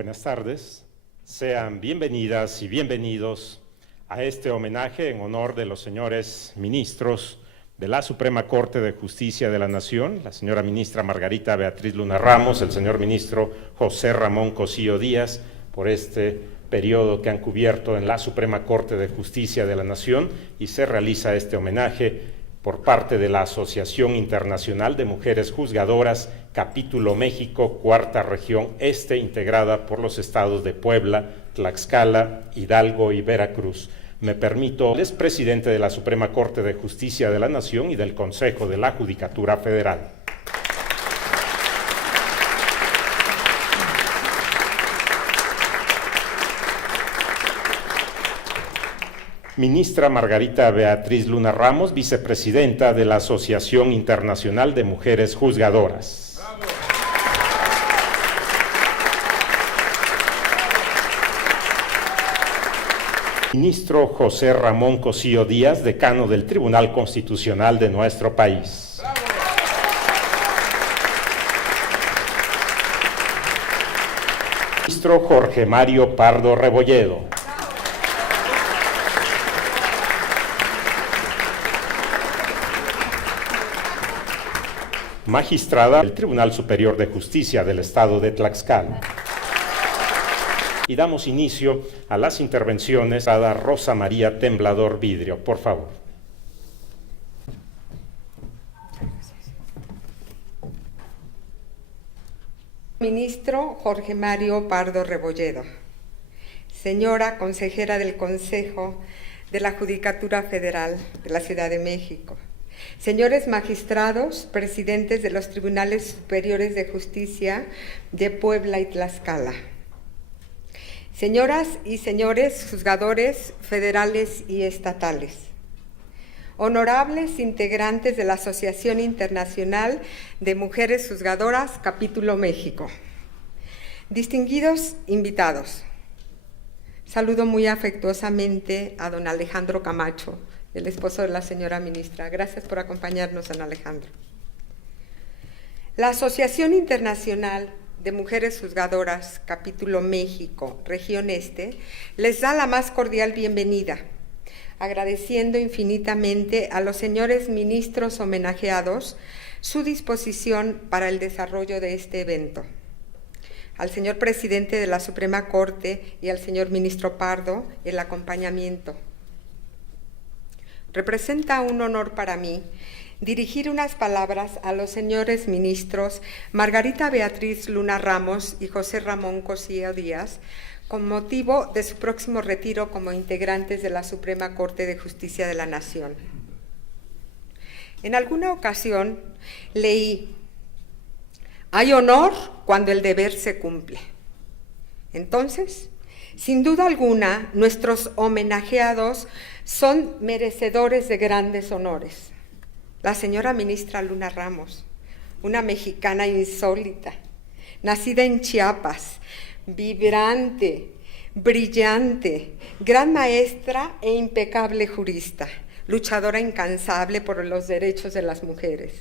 Buenas tardes, sean bienvenidas y bienvenidos a este homenaje en honor de los señores ministros de la Suprema Corte de Justicia de la Nación, la señora ministra Margarita Beatriz Luna Ramos, el señor ministro José Ramón Cosío Díaz, por este periodo que han cubierto en la Suprema Corte de Justicia de la Nación, y se realiza este homenaje por parte de la Asociación Internacional de Mujeres Juzgadoras, Capítulo México, Cuarta Región Este, integrada por los estados de Puebla, Tlaxcala, Hidalgo y Veracruz. Me permito, es presidente de la Suprema Corte de Justicia de la Nación y del Consejo de la Judicatura Federal. Ministra Margarita Beatriz Luna Ramos, vicepresidenta de la Asociación Internacional de Mujeres Juzgadoras. ¡Bravo! Ministro José Ramón Cosío Díaz, decano del Tribunal Constitucional de nuestro país. ¡Bravo! Ministro Jorge Mario Pardo Rebolledo. Magistrada del Tribunal Superior de Justicia del Estado de Tlaxcala. Y damos inicio a las intervenciones a Rosa María Temblador Vidrio, por favor. Ministro Jorge Mario Pardo Rebolledo. Señora consejera del Consejo de la Judicatura Federal de la Ciudad de México. Señores magistrados, presidentes de los Tribunales Superiores de Justicia de Puebla y Tlaxcala. Señoras y señores juzgadores federales y estatales. Honorables integrantes de la Asociación Internacional de Mujeres Juzgadoras, Capítulo México. Distinguidos invitados. Saludo muy afectuosamente a don Alejandro Camacho, el esposo de la señora ministra. Gracias por acompañarnos, don Alejandro. La Asociación Internacional de Mujeres Juzgadoras, Capítulo México, Región Este, les da la más cordial bienvenida, agradeciendo infinitamente a los señores ministros homenajeados su disposición para el desarrollo de este evento. Al señor presidente de la Suprema Corte y al señor ministro Pardo, el acompañamiento. Representa un honor para mí dirigir unas palabras a los señores ministros Margarita Beatriz Luna Ramos y José Ramón Cosío Díaz con motivo de su próximo retiro como integrantes de la Suprema Corte de Justicia de la Nación. En alguna ocasión leí: hay honor cuando el deber se cumple. Entonces, sin duda alguna, nuestros homenajeados son merecedores de grandes honores. La señora ministra Luna Ramos, una mexicana insólita, nacida en Chiapas, vibrante, brillante, gran maestra e impecable jurista, luchadora incansable por los derechos de las mujeres,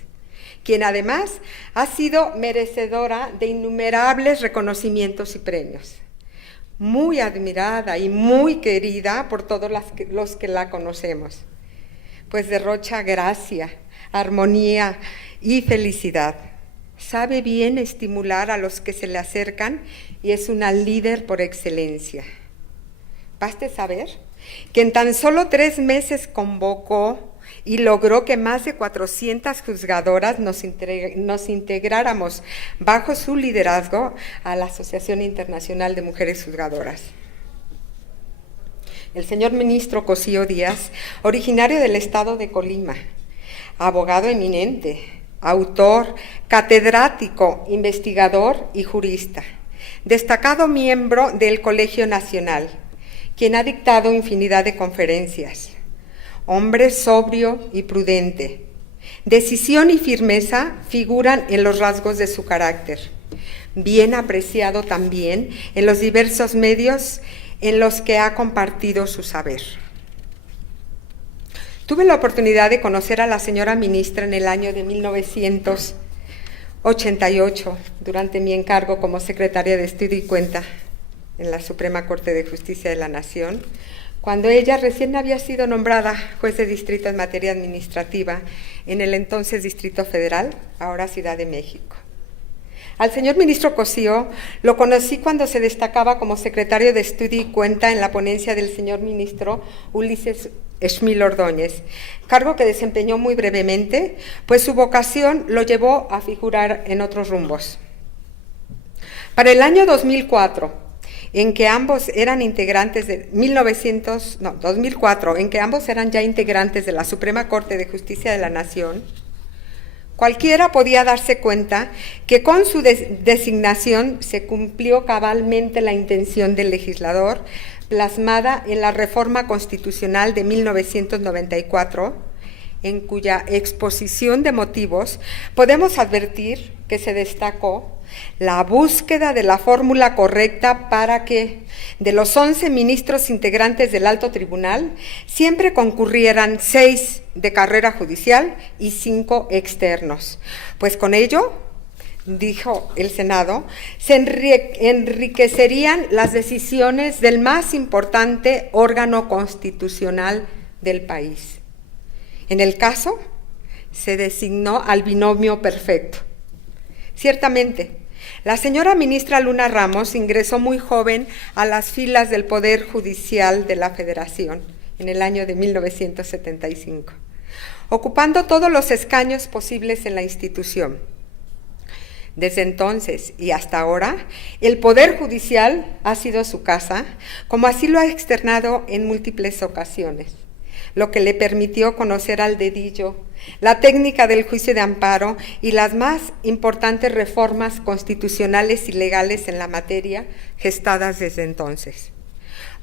quien además ha sido merecedora de innumerables reconocimientos y premios. Muy admirada y muy querida por todos los que la conocemos, pues derrocha gracia, armonía y felicidad. Sabe bien estimular a los que se le acercan y es una líder por excelencia. Baste saber que en tan solo 3 meses convocó y logró que más de 400 juzgadoras nos integráramos bajo su liderazgo a la Asociación Internacional de Mujeres Juzgadoras. El señor ministro Cosío Díaz, originario del estado de Colima, abogado eminente, autor, catedrático, investigador y jurista, destacado miembro del Colegio Nacional, quien ha dictado infinidad de conferencias. Hombre sobrio y prudente. Decisión y firmeza figuran en los rasgos de su carácter. Bien apreciado también en los diversos medios en los que ha compartido su saber. Tuve la oportunidad de conocer a la señora ministra en el año de 1988, durante mi encargo como secretaria de Estudio y Cuenta en la Suprema Corte de Justicia de la Nación, cuando ella recién había sido nombrada juez de distrito en materia administrativa en el entonces Distrito Federal, ahora Ciudad de México. Al señor ministro Cosío lo conocí cuando se destacaba como secretario de Estudio y Cuenta en la ponencia del señor ministro Ulises Schmil Ordóñez, cargo que desempeñó muy brevemente, pues su vocación lo llevó a figurar en otros rumbos. Para el año 2004, en que ambos eran integrantes de 2004, en que ambos eran ya integrantes de la Suprema Corte de Justicia de la Nación, cualquiera podía darse cuenta que con su designación se cumplió cabalmente la intención del legislador plasmada en la Reforma Constitucional de 1994, en cuya exposición de motivos podemos advertir que se destacó la búsqueda de la fórmula correcta para que, de los 11 ministros integrantes del Alto Tribunal, siempre concurrieran 6 de carrera judicial y 5 externos. Pues con ello, dijo el Senado, se enriquecerían las decisiones del más importante órgano constitucional del país. En el caso, se designó al binomio perfecto. Ciertamente, la señora ministra Luna Ramos ingresó muy joven a las filas del Poder Judicial de la Federación en el año de 1975, ocupando todos los escaños posibles en la institución. Desde entonces y hasta ahora, el Poder Judicial ha sido su casa, como así lo ha externado en múltiples ocasiones, lo que le permitió conocer al dedillo la técnica del juicio de amparo y las más importantes reformas constitucionales y legales en la materia gestadas desde entonces.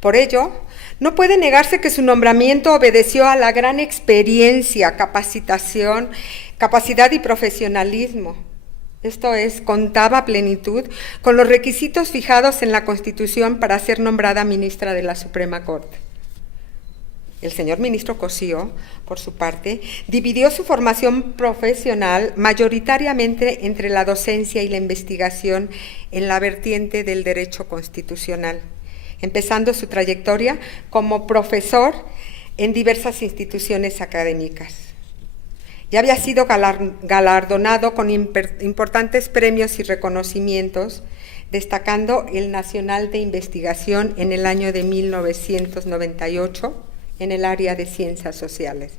Por ello, no puede negarse que su nombramiento obedeció a la gran experiencia, capacitación, capacidad y profesionalismo. Esto es, contaba a plenitud con los requisitos fijados en la Constitución para ser nombrada ministra de la Suprema Corte. El señor ministro Cosío, por su parte, dividió su formación profesional mayoritariamente entre la docencia y la investigación en la vertiente del derecho constitucional, empezando su trayectoria como profesor en diversas instituciones académicas. Ya había sido galardonado con importantes premios y reconocimientos, destacando el Nacional de Investigación en el año de 1998, en el área de ciencias sociales.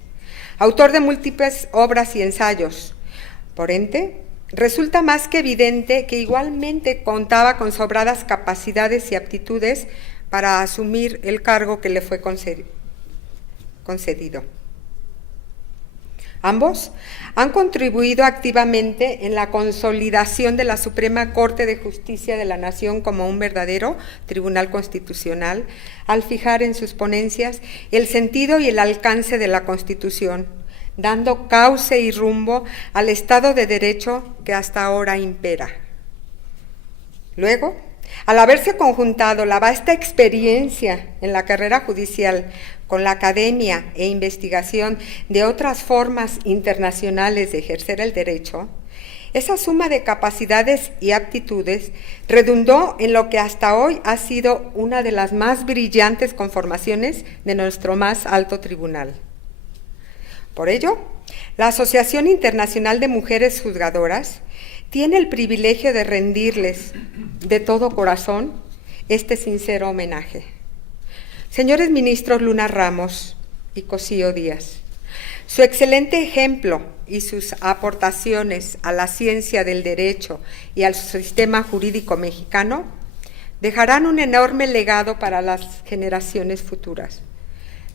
Autor de múltiples obras y ensayos. Por ende, resulta más que evidente que igualmente contaba con sobradas capacidades y aptitudes para asumir el cargo que le fue concedido. Ambos han contribuido activamente en la consolidación de la Suprema Corte de Justicia de la Nación como un verdadero tribunal constitucional, al fijar en sus ponencias el sentido y el alcance de la Constitución, dando cauce y rumbo al Estado de Derecho que hasta ahora impera. Luego, al haberse conjuntado la vasta experiencia en la carrera judicial con la academia e investigación de otras formas internacionales de ejercer el derecho, esa suma de capacidades y aptitudes redundó en lo que hasta hoy ha sido una de las más brillantes conformaciones de nuestro más alto tribunal. Por ello, la Asociación Internacional de Mujeres Juzgadoras tiene el privilegio de rendirles de todo corazón este sincero homenaje. Señores ministros Luna Ramos y Cosío Díaz, su excelente ejemplo y sus aportaciones a la ciencia del derecho y al sistema jurídico mexicano dejarán un enorme legado para las generaciones futuras.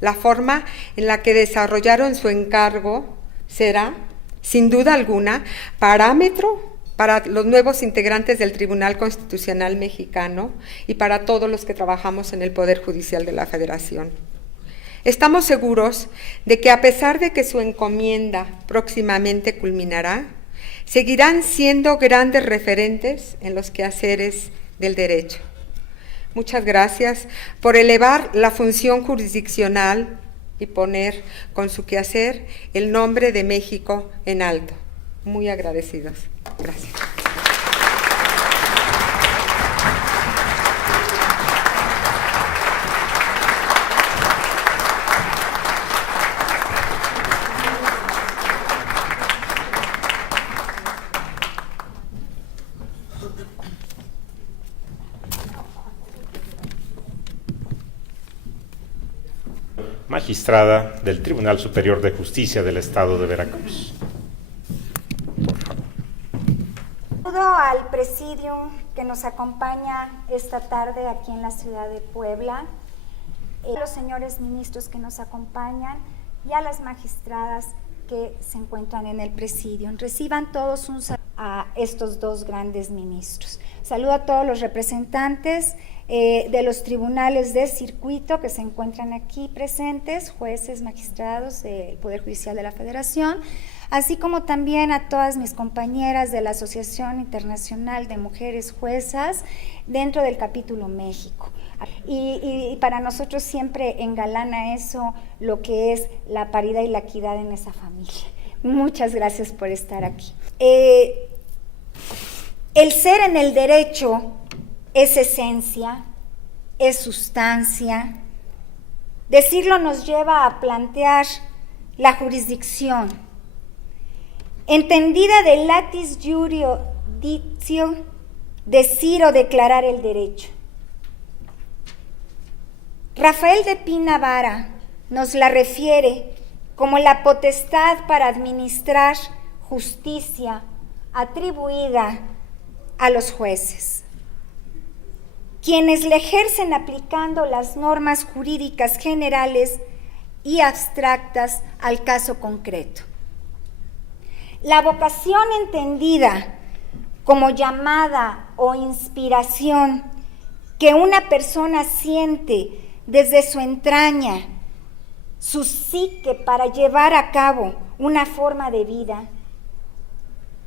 La forma en la que desarrollaron su encargo será, sin duda alguna, parámetro para los nuevos integrantes del Tribunal Constitucional Mexicano y para todos los que trabajamos en el Poder Judicial de la Federación. Estamos seguros de que a pesar de que su encomienda próximamente culminará, seguirán siendo grandes referentes en los quehaceres del derecho. Muchas gracias por elevar la función jurisdiccional y poner con su quehacer el nombre de México en alto. Muy agradecidos. Gracias. magistrada del Tribunal Superior de Justicia del Estado de Veracruz. Saludo al presidium que nos acompaña esta tarde aquí en la ciudad de Puebla, a los señores ministros que nos acompañan y a las magistradas que se encuentran en el presidium. Reciban todos un saludo a estos dos grandes ministros. Saludo a todos los representantes de los tribunales de circuito que se encuentran aquí presentes, jueces, magistrados del Poder Judicial de la Federación, así como también a todas mis compañeras de la Asociación Internacional de Mujeres Juezas dentro del capítulo México. Y para nosotros siempre engalana eso lo que es la paridad y la equidad en esa familia. Muchas gracias por estar aquí. El ser en el derecho es esencia, es sustancia. Decirlo nos lleva a plantear la jurisdicción, entendida de latis jurisdictio, decir o declarar el derecho. Rafael de Pina Vara nos la refiere como la potestad para administrar justicia atribuida a los jueces, quienes la ejercen aplicando las normas jurídicas generales y abstractas al caso concreto. La vocación entendida como llamada o inspiración que una persona siente desde su entraña, su psique para llevar a cabo una forma de vida,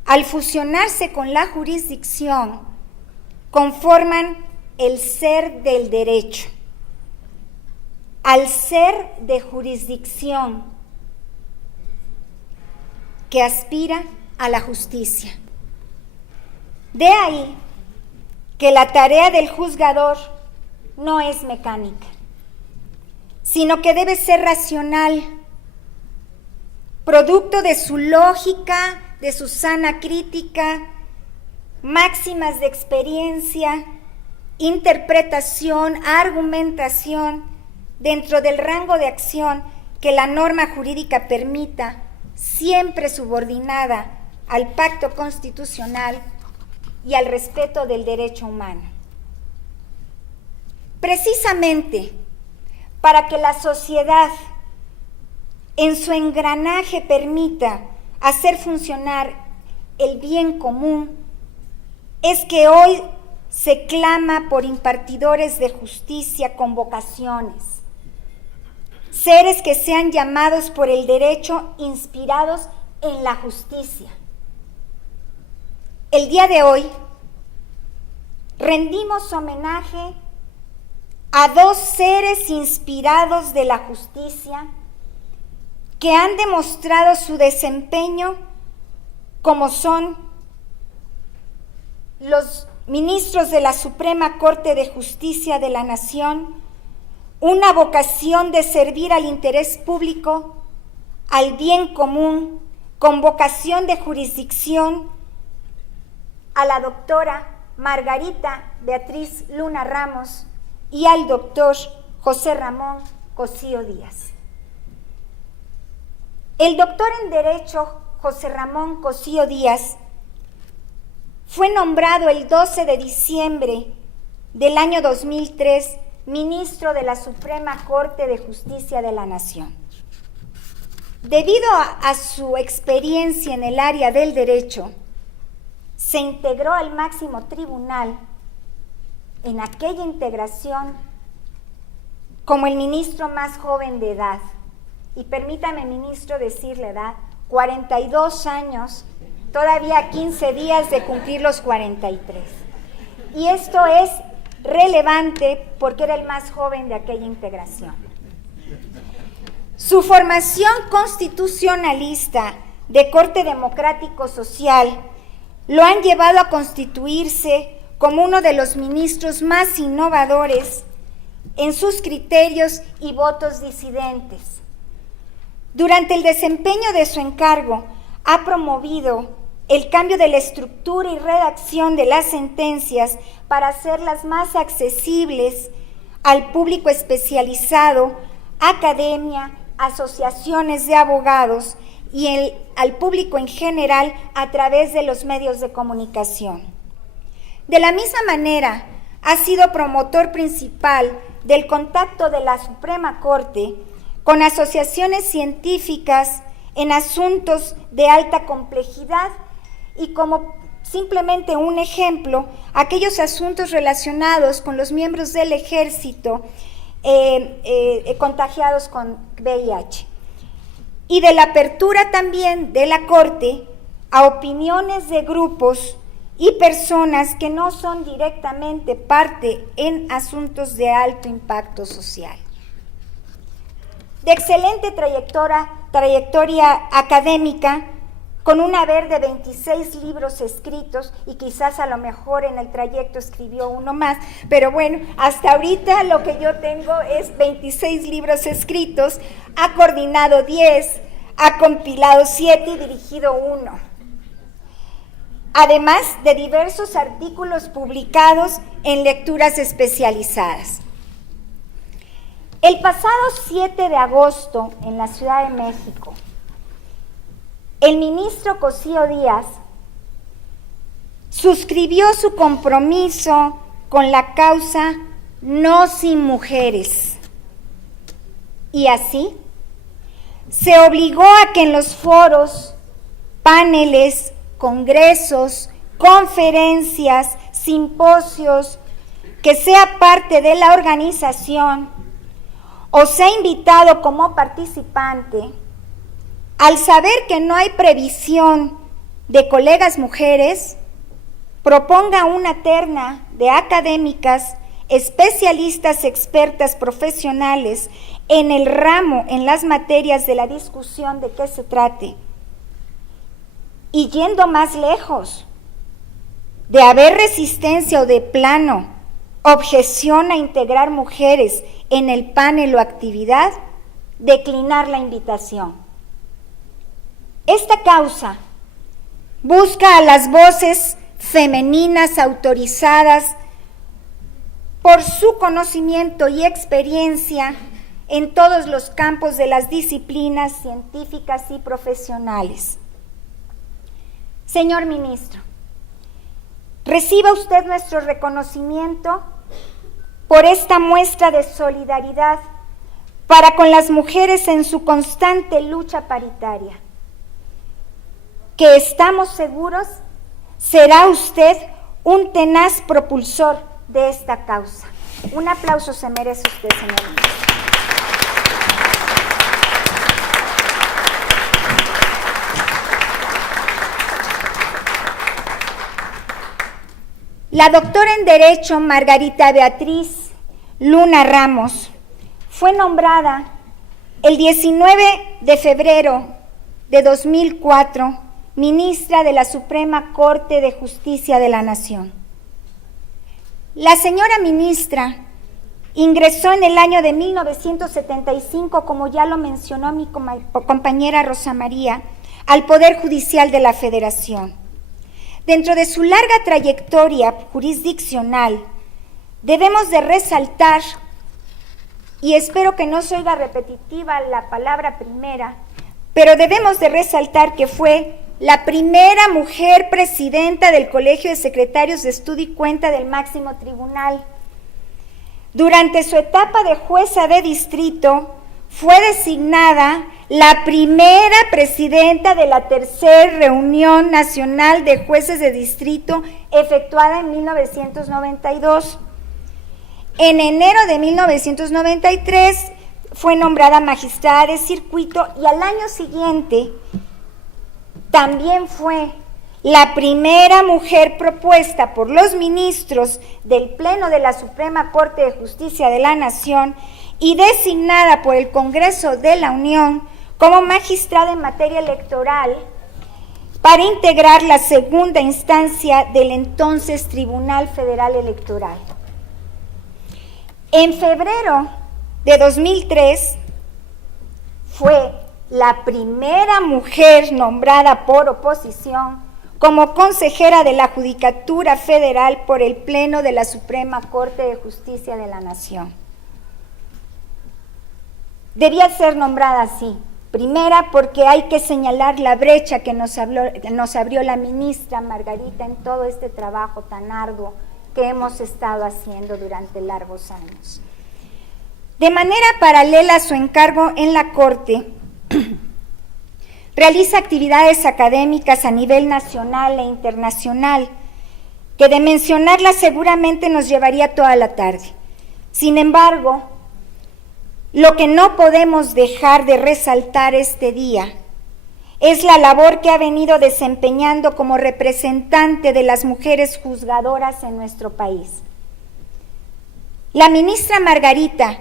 al fusionarse con la jurisdicción, conforman el ser del derecho. Al ser de jurisdicción que aspira a la justicia. De ahí que la tarea del juzgador no es mecánica, sino que debe ser racional, producto de su lógica, de su sana crítica, máximas de experiencia, interpretación, argumentación, dentro del rango de acción que la norma jurídica permita, siempre subordinada al pacto constitucional y al respeto del derecho humano. Precisamente para que la sociedad en su engranaje permita hacer funcionar el bien común, es que hoy se clama por impartidores de justicia con vocaciones, seres que sean llamados por el derecho, inspirados en la justicia. El día de hoy rendimos homenaje a dos seres inspirados de la justicia que han demostrado su desempeño, como son los ministros de la Suprema Corte de Justicia de la Nación, una vocación de servir al interés público, al bien común, con vocación de jurisdicción, a la doctora Margarita Beatriz Luna Ramos y al doctor José Ramón Cosío Díaz. El doctor en Derecho José Ramón Cosío Díaz fue nombrado el 12 de diciembre del año 2003 ministro de la Suprema Corte de Justicia de la Nación. Debido a su experiencia en el área del derecho, se integró al máximo tribunal en aquella integración como el ministro más joven de edad. Y permítame, ministro, decirle edad, 42 años, todavía 15 días de cumplir los 43. Y esto es relevante porque era el más joven de aquella integración. Su formación constitucionalista de corte democrático social lo han llevado a constituirse como uno de los ministros más innovadores en sus criterios y votos disidentes. Durante el desempeño de su encargo, ha promovido el cambio de la estructura y redacción de las sentencias para hacerlas más accesibles al público especializado, academia asociaciones de abogados y al público en general a través de los medios de comunicación. De la misma manera, ha sido promotor principal del contacto de la Suprema Corte con asociaciones científicas en asuntos de alta complejidad y, como simplemente un ejemplo, aquellos asuntos relacionados con los miembros del ejército contagiados con VIH. Y de la apertura también de la Corte a opiniones de grupos y personas que no son directamente parte en asuntos de alto impacto social. De excelente trayectoria académica, con un haber de 26 libros escritos, y quizás a lo mejor en el trayecto escribió uno más, pero bueno, hasta ahorita lo que yo tengo es 26 libros escritos, ha coordinado 10, ha compilado 7 y dirigido 1. Además de diversos artículos publicados en lecturas especializadas. El pasado 7 de agosto, en la Ciudad de México, el ministro Cosío Díaz suscribió su compromiso con la causa No Sin Mujeres. Y así, se obligó a que en los foros, paneles, congresos, conferencias, simposios, que sea parte de la organización o sea invitado como participante, al saber que no hay previsión de colegas mujeres, proponga una terna de académicas, especialistas, expertas, profesionales en el ramo, en las materias de la discusión de qué se trate. Y yendo más lejos, de haber resistencia o de plano, objeción a integrar mujeres en el panel o actividad, declinar la invitación. Esta causa busca a las voces femeninas autorizadas por su conocimiento y experiencia en todos los campos de las disciplinas científicas y profesionales. Señor ministro, reciba usted nuestro reconocimiento por esta muestra de solidaridad para con las mujeres en su constante lucha paritaria, que estamos seguros será usted un tenaz propulsor de esta causa. Un aplauso se merece usted, señor ministro. La doctora en Derecho Margarita Beatriz Luna Ramos fue nombrada el 19 de febrero de 2004 ministra de la Suprema Corte de Justicia de la Nación. La señora ministra ingresó en el año de 1975, como ya lo mencionó mi compañera Rosa María, al Poder Judicial de la Federación. Dentro de su larga trayectoria jurisdiccional, debemos de resaltar, y espero que no se oiga repetitiva la palabra primera, pero debemos de resaltar que fue la primera mujer presidenta del Colegio de Secretarios de Estudio y Cuenta del Máximo Tribunal. Durante su etapa de jueza de distrito, fue designada la primera presidenta de la tercera reunión nacional de jueces de distrito efectuada en 1992. En enero de 1993 fue nombrada magistrada de circuito y al año siguiente también fue la primera mujer propuesta por los ministros del Pleno de la Suprema Corte de Justicia de la Nación y designada por el Congreso de la Unión como magistrada en materia electoral para integrar la segunda instancia del entonces Tribunal Federal Electoral. En febrero de 2003 fue la primera mujer nombrada por oposición como consejera de la Judicatura Federal por el Pleno de la Suprema Corte de Justicia de la Nación. debía ser nombrada así. Primera, porque hay que señalar la brecha que nos abrió la ministra Margarita en todo este trabajo tan arduo que hemos estado haciendo durante largos años. De manera paralela a su encargo en la Corte, realiza actividades académicas a nivel nacional e internacional, que de mencionarlas seguramente nos llevaría toda la tarde. Sin embargo, lo que no podemos dejar de resaltar este día es la labor que ha venido desempeñando como representante de las mujeres juzgadoras en nuestro país. La ministra Margarita,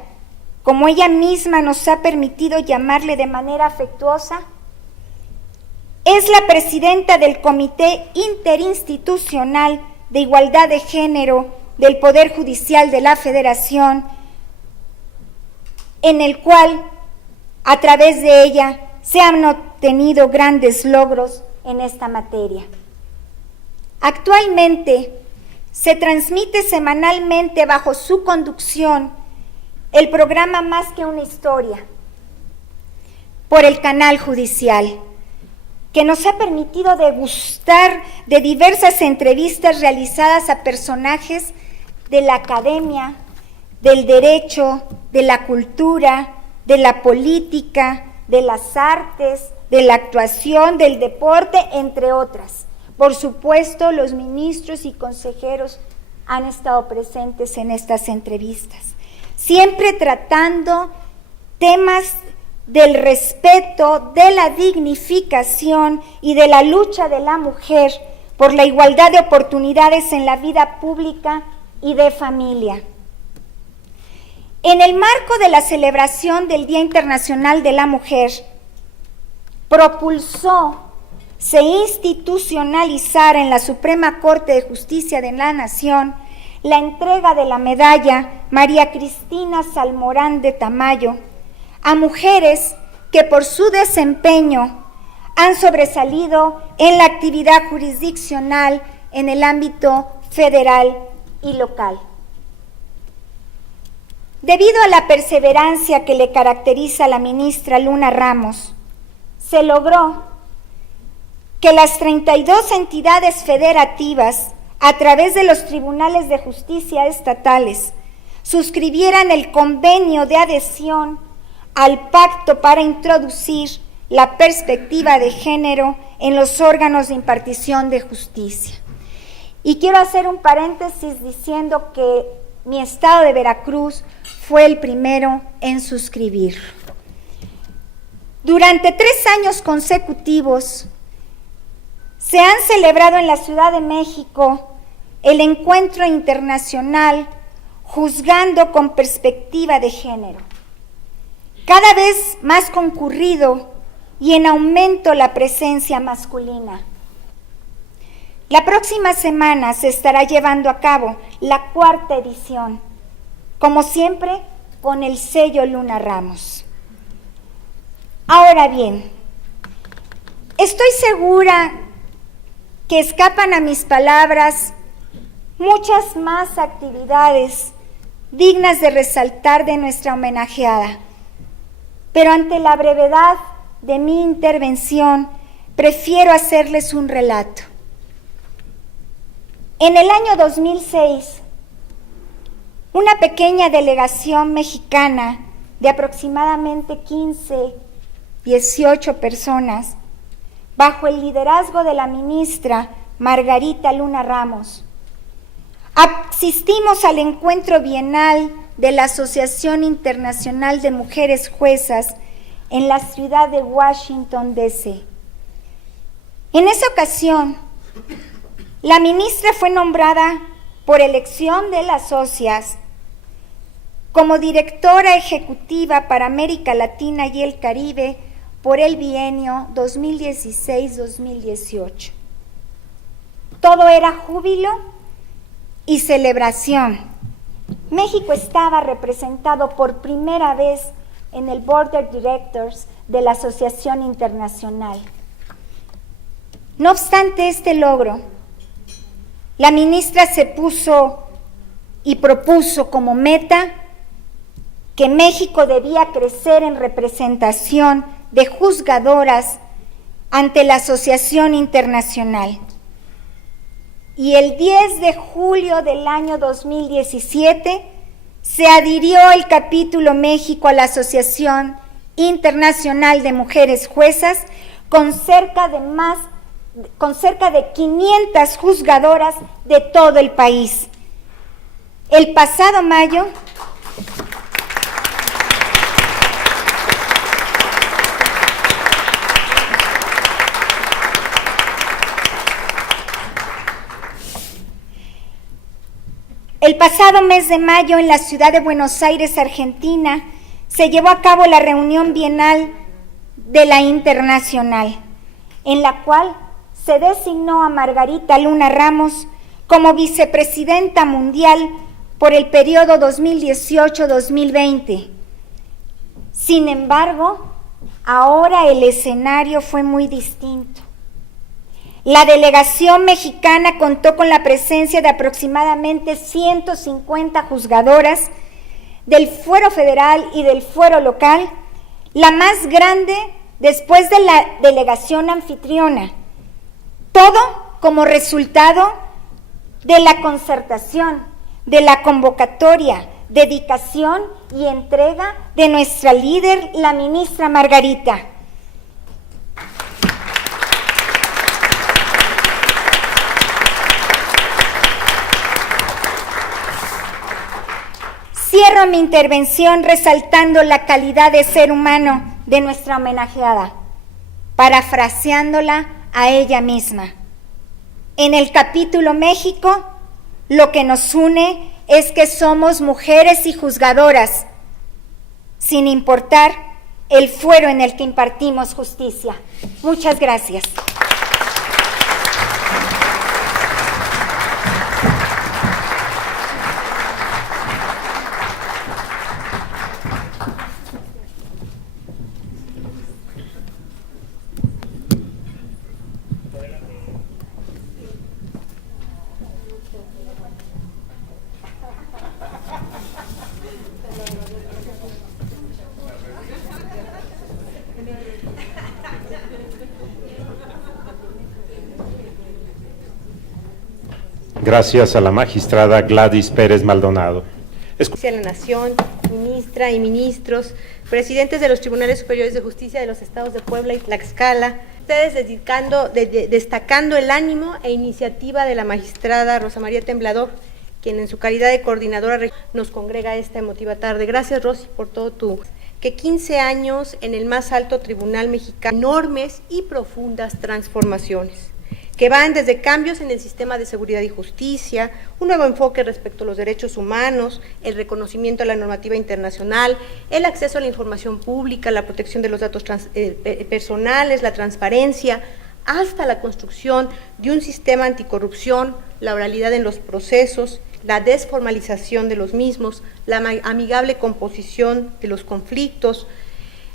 como ella misma nos ha permitido llamarle de manera afectuosa, es la presidenta del Comité Interinstitucional de Igualdad de Género del Poder Judicial de la Federación, en el cual, a través de ella, se han obtenido grandes logros en esta materia. Actualmente, se transmite semanalmente bajo su conducción el programa Más que una historia por el canal judicial, que nos ha permitido degustar de diversas entrevistas realizadas a personajes de la academia, del derecho, de la cultura, de la política, de las artes, de la actuación, del deporte, entre otras. Por supuesto, los ministros y consejeros han estado presentes en estas entrevistas, siempre tratando temas del respeto, de la dignificación y de la lucha de la mujer por la igualdad de oportunidades en la vida pública y de familia. En el marco de la celebración del Día Internacional de la Mujer, propulsó se institucionalizara en la Suprema Corte de Justicia de la Nación la entrega de la medalla María Cristina Salmorán de Tamayo a mujeres que por su desempeño han sobresalido en la actividad jurisdiccional en el ámbito federal y local. Debido a la perseverancia que le caracteriza a la ministra Luna Ramos, se logró que las 32 entidades federativas, a través de los tribunales de justicia estatales, suscribieran el convenio de adhesión al pacto para introducir la perspectiva de género en los órganos de impartición de justicia. Y quiero hacer un paréntesis diciendo que mi estado de Veracruz fue el primero en suscribir. Durante 3 años consecutivos se han celebrado en la Ciudad de México el Encuentro Internacional Juzgando con Perspectiva de Género, cada vez más concurrido y en aumento la presencia masculina. La próxima semana se estará llevando a cabo la 4ª edición, como siempre con el sello Luna Ramos. Ahora bien, estoy segura que escapan a mis palabras muchas más actividades dignas de resaltar de nuestra homenajeada, pero ante la brevedad de mi intervención, prefiero hacerles un relato. En el año 2006, una pequeña delegación mexicana de aproximadamente 15, 18 personas, bajo el liderazgo de la ministra Margarita Luna Ramos, asistimos al encuentro bienal de la Asociación Internacional de Mujeres Juezas en la ciudad de Washington, D.C. En esa ocasión, la ministra fue nombrada por elección de las socias como directora ejecutiva para América Latina y el Caribe por el bienio 2016-2018. Todo era júbilo y celebración. México estaba representado por primera vez en el Board of Directors de la Asociación Internacional. No obstante este logro, la ministra se puso y propuso como meta que México debía crecer en representación de juzgadoras ante la Asociación Internacional. Y el 10 de julio del año 2017 se adhirió el capítulo México a la Asociación Internacional de Mujeres Juezas con cerca de 500 juzgadoras de todo el país. El pasado mayo, mes de mayo, en la ciudad de Buenos Aires, Argentina, se llevó a cabo la reunión bienal de la Internacional, en la cual se designó a Margarita Luna Ramos como vicepresidenta mundial por el periodo 2018-2020. Sin embargo, ahora el escenario fue muy distinto. La delegación mexicana contó con la presencia de aproximadamente 150 juzgadoras del fuero federal y del fuero local, la más grande después de la delegación anfitriona. Todo como resultado de la concertación, de la convocatoria, dedicación y entrega de nuestra líder, la ministra Margarita. Cierro mi intervención resaltando la calidad de ser humano de nuestra homenajeada, parafraseándola a ella misma. En el capítulo México, lo que nos une es que somos mujeres y juzgadoras, sin importar el fuero en el que impartimos justicia. Muchas gracias. Gracias a la magistrada Gladys Pérez Maldonado. A la Nación, ministra y ministros, presidentes de los Tribunales Superiores de Justicia de los estados de Puebla y Tlaxcala, ustedes destacando el ánimo e iniciativa de la magistrada Rosa María Temblador, quien en su calidad de coordinadora nos congrega esta emotiva tarde. Gracias, Rosy, por todo que 15 años en el más alto tribunal mexicano, enormes y profundas transformaciones, que van desde cambios en el sistema de seguridad y justicia, un nuevo enfoque respecto a los derechos humanos, el reconocimiento a la normativa internacional, el acceso a la información pública, la protección de los datos personales, la transparencia, hasta la construcción de un sistema anticorrupción, la oralidad en los procesos, la desformalización de los mismos, la amigable composición de los conflictos,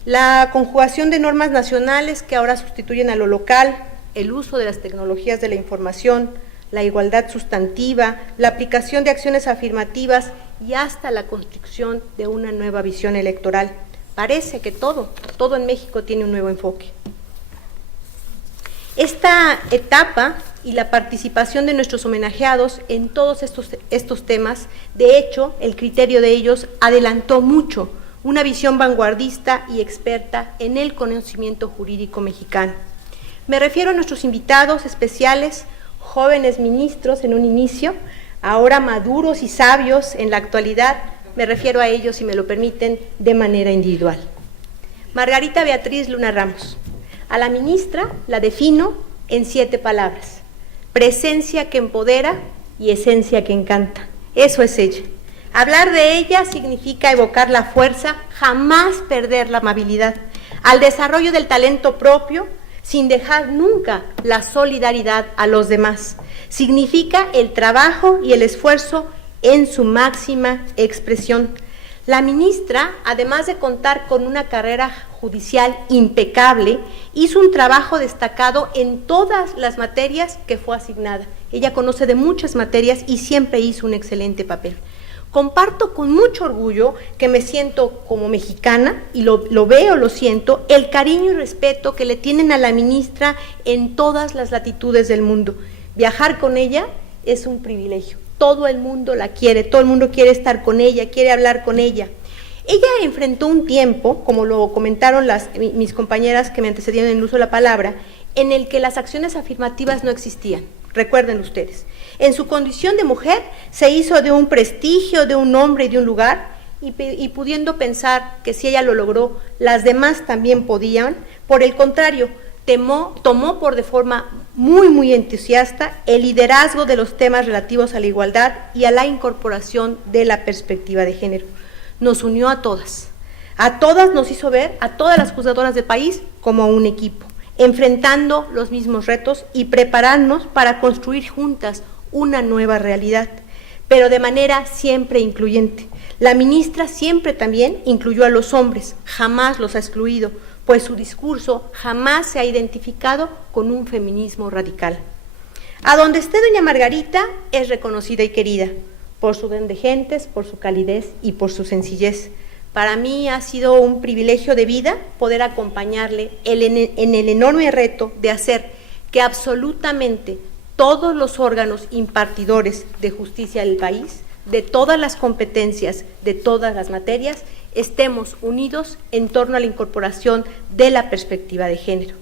la conjugación de normas nacionales que ahora sustituyen a lo local, el uso de las tecnologías de la información, la igualdad sustantiva, la aplicación de acciones afirmativas y hasta la construcción de una nueva visión electoral. Parece que todo en México tiene un nuevo enfoque. Esta etapa y la participación de nuestros homenajeados en todos estos temas, de hecho, el criterio de ellos adelantó mucho una visión vanguardista y experta en el conocimiento jurídico mexicano. Me refiero a nuestros invitados especiales, jóvenes ministros en un inicio, ahora maduros y sabios en la actualidad. Me refiero a ellos, si me lo permiten, de manera individual. Margarita Beatriz Luna Ramos. A la ministra la defino en 7 palabras: presencia que empodera y esencia que encanta. Eso es ella. Hablar de ella significa evocar la fuerza, jamás perder la amabilidad, al desarrollo del talento propio, sin dejar nunca la solidaridad a los demás. Significa el trabajo y el esfuerzo en su máxima expresión. La ministra, además de contar con una carrera judicial impecable, hizo un trabajo destacado en todas las materias que fue asignada. Ella conoce de muchas materias y siempre hizo un excelente papel. Comparto con mucho orgullo que me siento como mexicana, y lo veo, lo siento, el cariño y respeto que le tienen a la ministra en todas las latitudes del mundo. Viajar con ella es un privilegio. Todo el mundo la quiere, todo el mundo quiere estar con ella, quiere hablar con ella. Ella enfrentó un tiempo, como lo comentaron mis compañeras que me antecedieron en el uso de la palabra, en el que las acciones afirmativas no existían. Recuerden ustedes, en su condición de mujer se hizo de un prestigio, de un nombre y de un lugar, y pudiendo pensar que si ella lo logró, las demás también podían. Por el contrario, tomó por de forma muy entusiasta el liderazgo de los temas relativos a la igualdad y a la incorporación de la perspectiva de género. Nos unió a todas nos hizo ver, a todas las juzgadoras del país, como un equipo, enfrentando los mismos retos y prepararnos para construir juntas una nueva realidad, pero de manera siempre incluyente. La ministra siempre también incluyó a los hombres, jamás los ha excluido, pues su discurso jamás se ha identificado con un feminismo radical. A donde esté doña Margarita es reconocida y querida, por su don de gentes, por su calidez y por su sencillez. Para mí ha sido un privilegio de vida poder acompañarle en el enorme reto de hacer que absolutamente todos los órganos impartidores de justicia del país, de todas las competencias, de todas las materias, estemos unidos en torno a la incorporación de la perspectiva de género.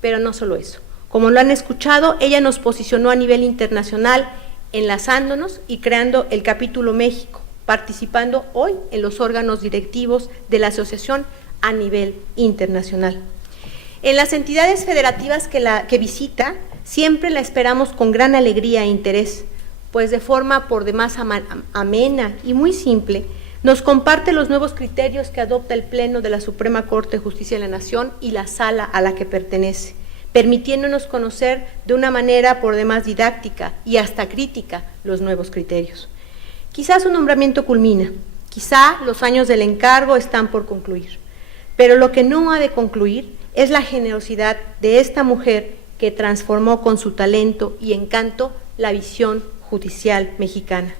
Pero no solo eso. Como lo han escuchado, ella nos posicionó a nivel internacional, enlazándonos y creando el capítulo México, participando hoy en los órganos directivos de la asociación a nivel internacional. En las entidades federativas que visita, siempre la esperamos con gran alegría e interés, pues de forma por demás amena y muy simple, nos comparte los nuevos criterios que adopta el Pleno de la Suprema Corte de Justicia de la Nación y la sala a la que pertenece, permitiéndonos conocer de una manera por demás didáctica y hasta crítica los nuevos criterios. Quizás su nombramiento culmina, quizá los años del encargo están por concluir, pero lo que no ha de concluir es la generosidad de esta mujer que transformó con su talento y encanto la visión judicial mexicana.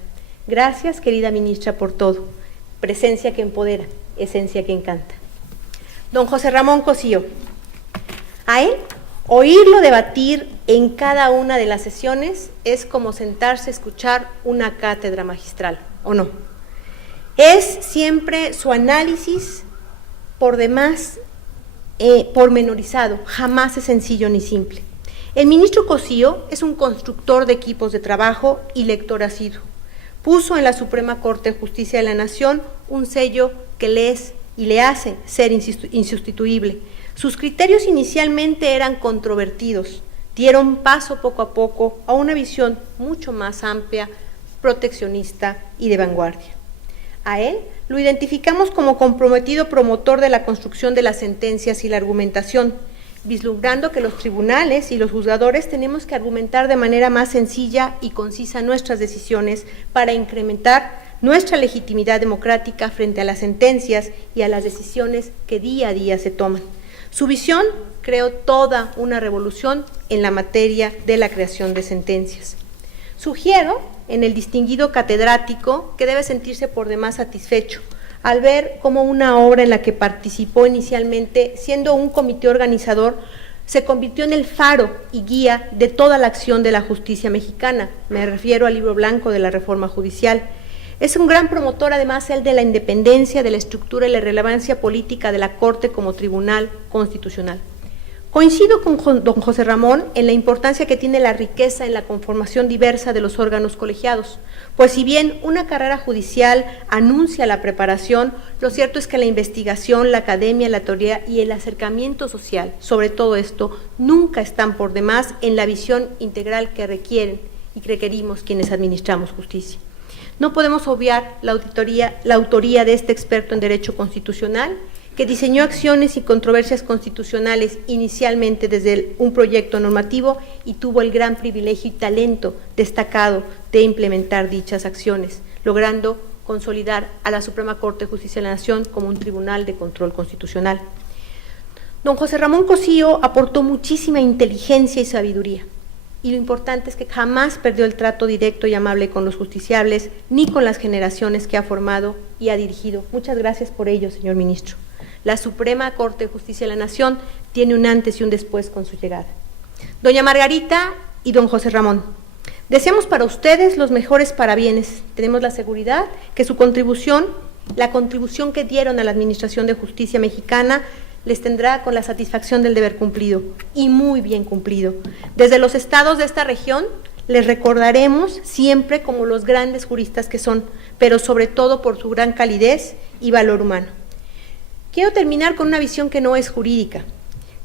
Gracias, querida ministra, por todo. Presencia que empodera, esencia que encanta. Don José Ramón Cosío, a él, oírlo debatir en cada una de las sesiones es como sentarse a escuchar una cátedra magistral, ¿o no? Es siempre su análisis por demás pormenorizado, jamás es sencillo ni simple. El ministro Cosío es un constructor de equipos de trabajo y lector asiduo. Puso en la Suprema Corte de Justicia de la Nación un sello que le es y le hace ser insustituible. Sus criterios inicialmente eran controvertidos, dieron paso poco a poco a una visión mucho más amplia, proteccionista y de vanguardia. A él lo identificamos como comprometido promotor de la construcción de las sentencias y la argumentación, vislumbrando que los tribunales y los juzgadores tenemos que argumentar de manera más sencilla y concisa nuestras decisiones para incrementar nuestra legitimidad democrática frente a las sentencias y a las decisiones que día a día se toman. Su visión creó toda una revolución en la materia de la creación de sentencias. Sugiero en el distinguido catedrático que debe sentirse por demás satisfecho al ver cómo una obra en la que participó inicialmente, siendo un comité organizador, se convirtió en el faro y guía de toda la acción de la justicia mexicana. Me refiero al Libro Blanco de la Reforma Judicial. Es un gran promotor, además, él de la independencia, de la estructura y la relevancia política de la Corte como tribunal constitucional. Coincido con don José Ramón en la importancia que tiene la riqueza en la conformación diversa de los órganos colegiados, pues si bien una carrera judicial anuncia la preparación, lo cierto es que la investigación, la academia, la teoría y el acercamiento social, sobre todo esto, nunca están por demás en la visión integral que requieren y que requerimos quienes administramos justicia. No podemos obviar la autoría de este experto en Derecho Constitucional, que diseñó acciones y controversias constitucionales inicialmente desde un proyecto normativo y tuvo el gran privilegio y talento destacado de implementar dichas acciones, logrando consolidar a la Suprema Corte de Justicia de la Nación como un tribunal de control constitucional. Don José Ramón Cosío aportó muchísima inteligencia y sabiduría. y lo importante es que jamás perdió el trato directo y amable con los justiciables, ni con las generaciones que ha formado y ha dirigido. Muchas gracias por ello, señor ministro. La Suprema Corte de Justicia de la Nación tiene un antes y un después con su llegada. Doña Margarita y don José Ramón, deseamos para ustedes los mejores parabienes. Tenemos la seguridad que su contribución, la contribución que dieron a la Administración de Justicia mexicana, les tendrá con la satisfacción del deber cumplido, y muy bien cumplido. Desde los estados de esta región, les recordaremos siempre como los grandes juristas que son, pero sobre todo por su gran calidez y valor humano. Quiero terminar con una visión que no es jurídica.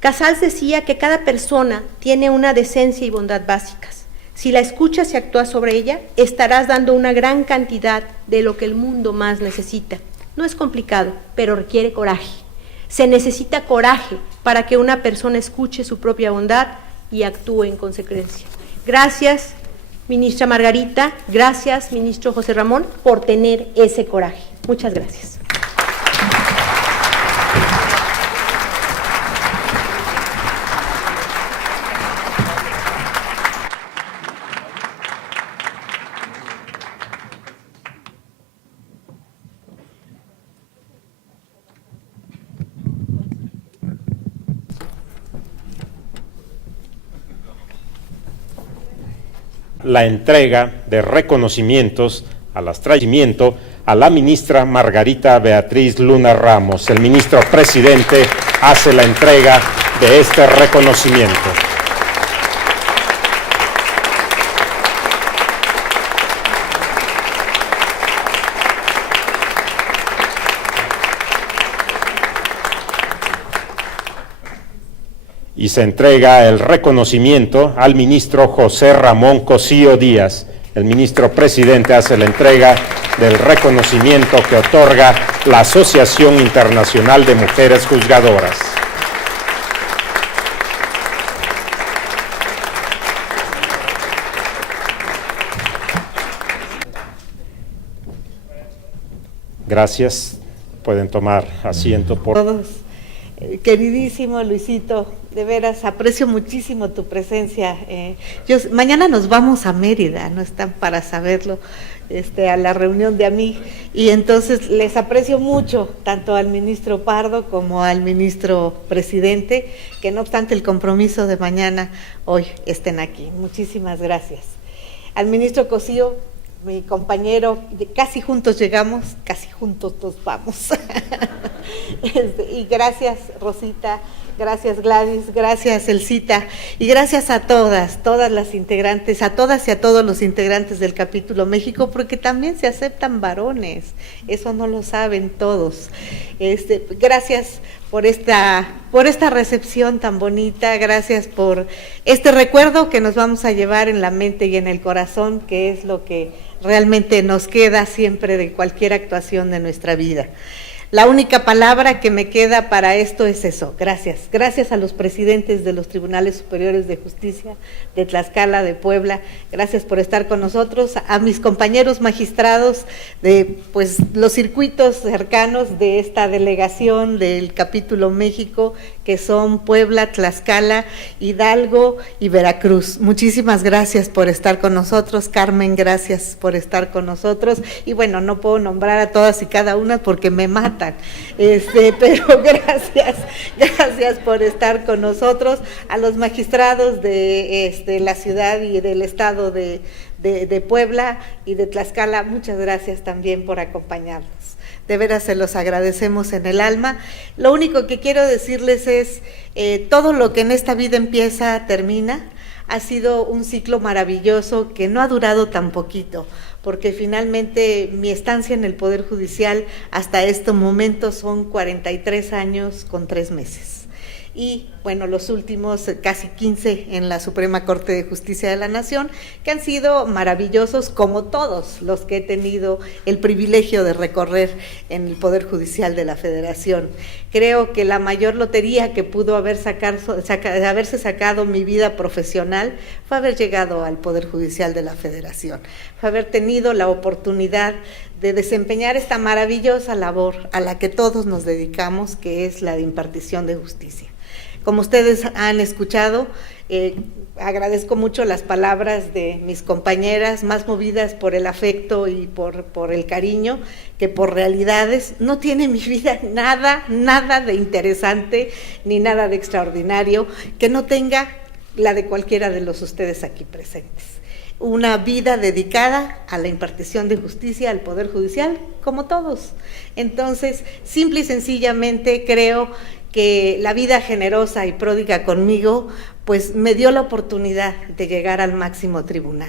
Casals decía que cada persona tiene una decencia y bondad básicas. Si la escuchas y actúas sobre ella, estarás dando una gran cantidad de lo que el mundo más necesita. No es complicado, pero requiere coraje. Se necesita coraje para que una persona escuche su propia bondad y actúe en consecuencia. Gracias, ministra Margarita, gracias, ministro José Ramón, por tener ese coraje. Muchas gracias. La entrega de reconocimientos a la ministra Margarita Beatriz Luna Ramos. El ministro presidente hace la entrega de este reconocimiento. Y se entrega el reconocimiento al ministro José Ramón Cosío Díaz. El ministro presidente hace la entrega del reconocimiento que otorga la Asociación Internacional de Mujeres Juzgadoras. Gracias. Pueden tomar asiento por todos. Queridísimo Luisito, de veras aprecio muchísimo tu presencia. Mañana nos vamos a Mérida, no están para saberlo, a la reunión de AMIG, y entonces les aprecio mucho, tanto al ministro Pardo como al ministro presidente, que no obstante el compromiso de mañana, hoy estén aquí. Muchísimas gracias. Al ministro Cosío, mi compañero, casi juntos llegamos, casi juntos nos vamos. Y gracias Rosita, gracias Gladys, gracias Elcita, y gracias a todas las integrantes, a todas y a todos los integrantes del capítulo México, porque también se aceptan varones, eso no lo saben todos. Gracias por esta recepción tan bonita, gracias por este recuerdo que nos vamos a llevar en la mente y en el corazón, que es lo que realmente nos queda siempre de cualquier actuación de nuestra vida. La única palabra que me queda para esto es eso, gracias. Gracias a los presidentes de los Tribunales Superiores de Justicia de Tlaxcala, de Puebla, gracias por estar con nosotros, a mis compañeros magistrados de los circuitos cercanos de esta delegación del capítulo México, que son Puebla, Tlaxcala, Hidalgo y Veracruz. Muchísimas gracias por estar con nosotros. Carmen, gracias por estar con nosotros. Y bueno, no puedo nombrar a todas y cada una porque me matan, pero gracias por estar con nosotros. A los magistrados de la ciudad y del estado de Puebla y de Tlaxcala, muchas gracias también por acompañarnos. De veras se los agradecemos en el alma. Lo único que quiero decirles es, todo lo que en esta vida empieza, termina. Ha sido un ciclo maravilloso que no ha durado tan poquito, porque finalmente mi estancia en el Poder Judicial hasta este momento son 43 años con 3 meses. Y bueno, los últimos casi 15 en la Suprema Corte de Justicia de la Nación, que han sido maravillosos, como todos los que he tenido el privilegio de recorrer en el Poder Judicial de la Federación. Creo que la mayor lotería que pudo haberse sacado mi vida profesional fue haber llegado al Poder Judicial de la Federación, fue haber tenido la oportunidad de desempeñar esta maravillosa labor a la que todos nos dedicamos, que es la de impartición de justicia. Como ustedes han escuchado, agradezco mucho las palabras de mis compañeras, más movidas por el afecto y por el cariño que por realidades. No tiene mi vida nada de interesante ni nada de extraordinario que no tenga la de cualquiera de los ustedes aquí presentes. Una vida dedicada a la impartición de justicia, al Poder Judicial, como todos. Entonces, simple y sencillamente creo que la vida generosa y pródiga conmigo, pues me dio la oportunidad de llegar al máximo tribunal.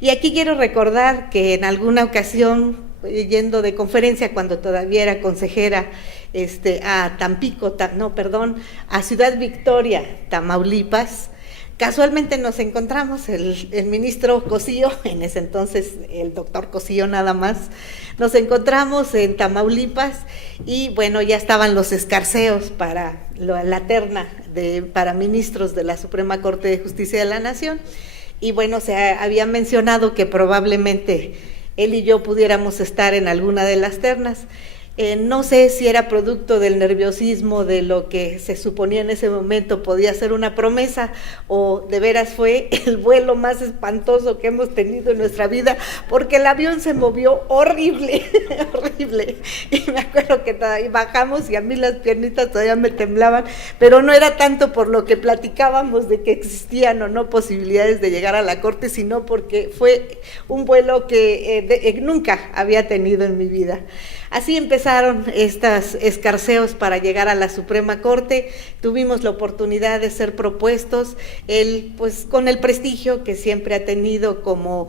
Y aquí quiero recordar que en alguna ocasión, yendo de conferencia cuando todavía era consejera, a a Ciudad Victoria, Tamaulipas, casualmente nos encontramos, el ministro Cosío, en ese entonces el doctor Cosío nada más, nos encontramos en Tamaulipas y bueno, ya estaban los escarceos para la terna para ministros de la Suprema Corte de Justicia de la Nación, y bueno, se había mencionado que probablemente él y yo pudiéramos estar en alguna de las ternas. No sé si era producto del nerviosismo de lo que se suponía en ese momento podía ser una promesa, o de veras fue el vuelo más espantoso que hemos tenido en nuestra vida, porque el avión se movió horrible, horrible. Y me acuerdo que bajamos y a mí las piernitas todavía me temblaban, pero no era tanto por lo que platicábamos de que existían o no posibilidades de llegar a la corte, sino porque fue un vuelo que nunca había tenido en mi vida. Así empezaron estos escarceos para llegar a la Suprema Corte. Tuvimos la oportunidad de ser propuestos, él pues con el prestigio que siempre ha tenido como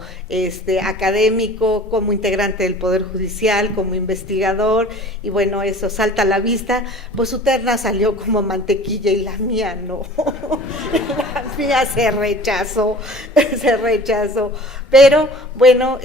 académico, como integrante del Poder Judicial, como investigador, y bueno, eso salta a la vista. Pues su terna salió como mantequilla y la mía no. La mía se rechazó. Pero bueno,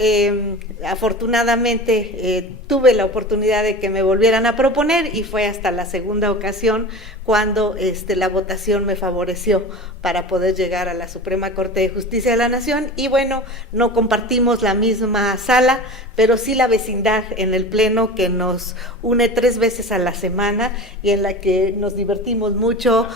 afortunadamente tuve la oportunidad de que me volvieran a proponer, y fue hasta la segunda ocasión cuando la votación me favoreció para poder llegar a la Suprema Corte de Justicia de la Nación. Y bueno, no compartimos la misma sala, pero sí la vecindad en el Pleno, que nos une 3 veces a la semana y en la que nos divertimos mucho,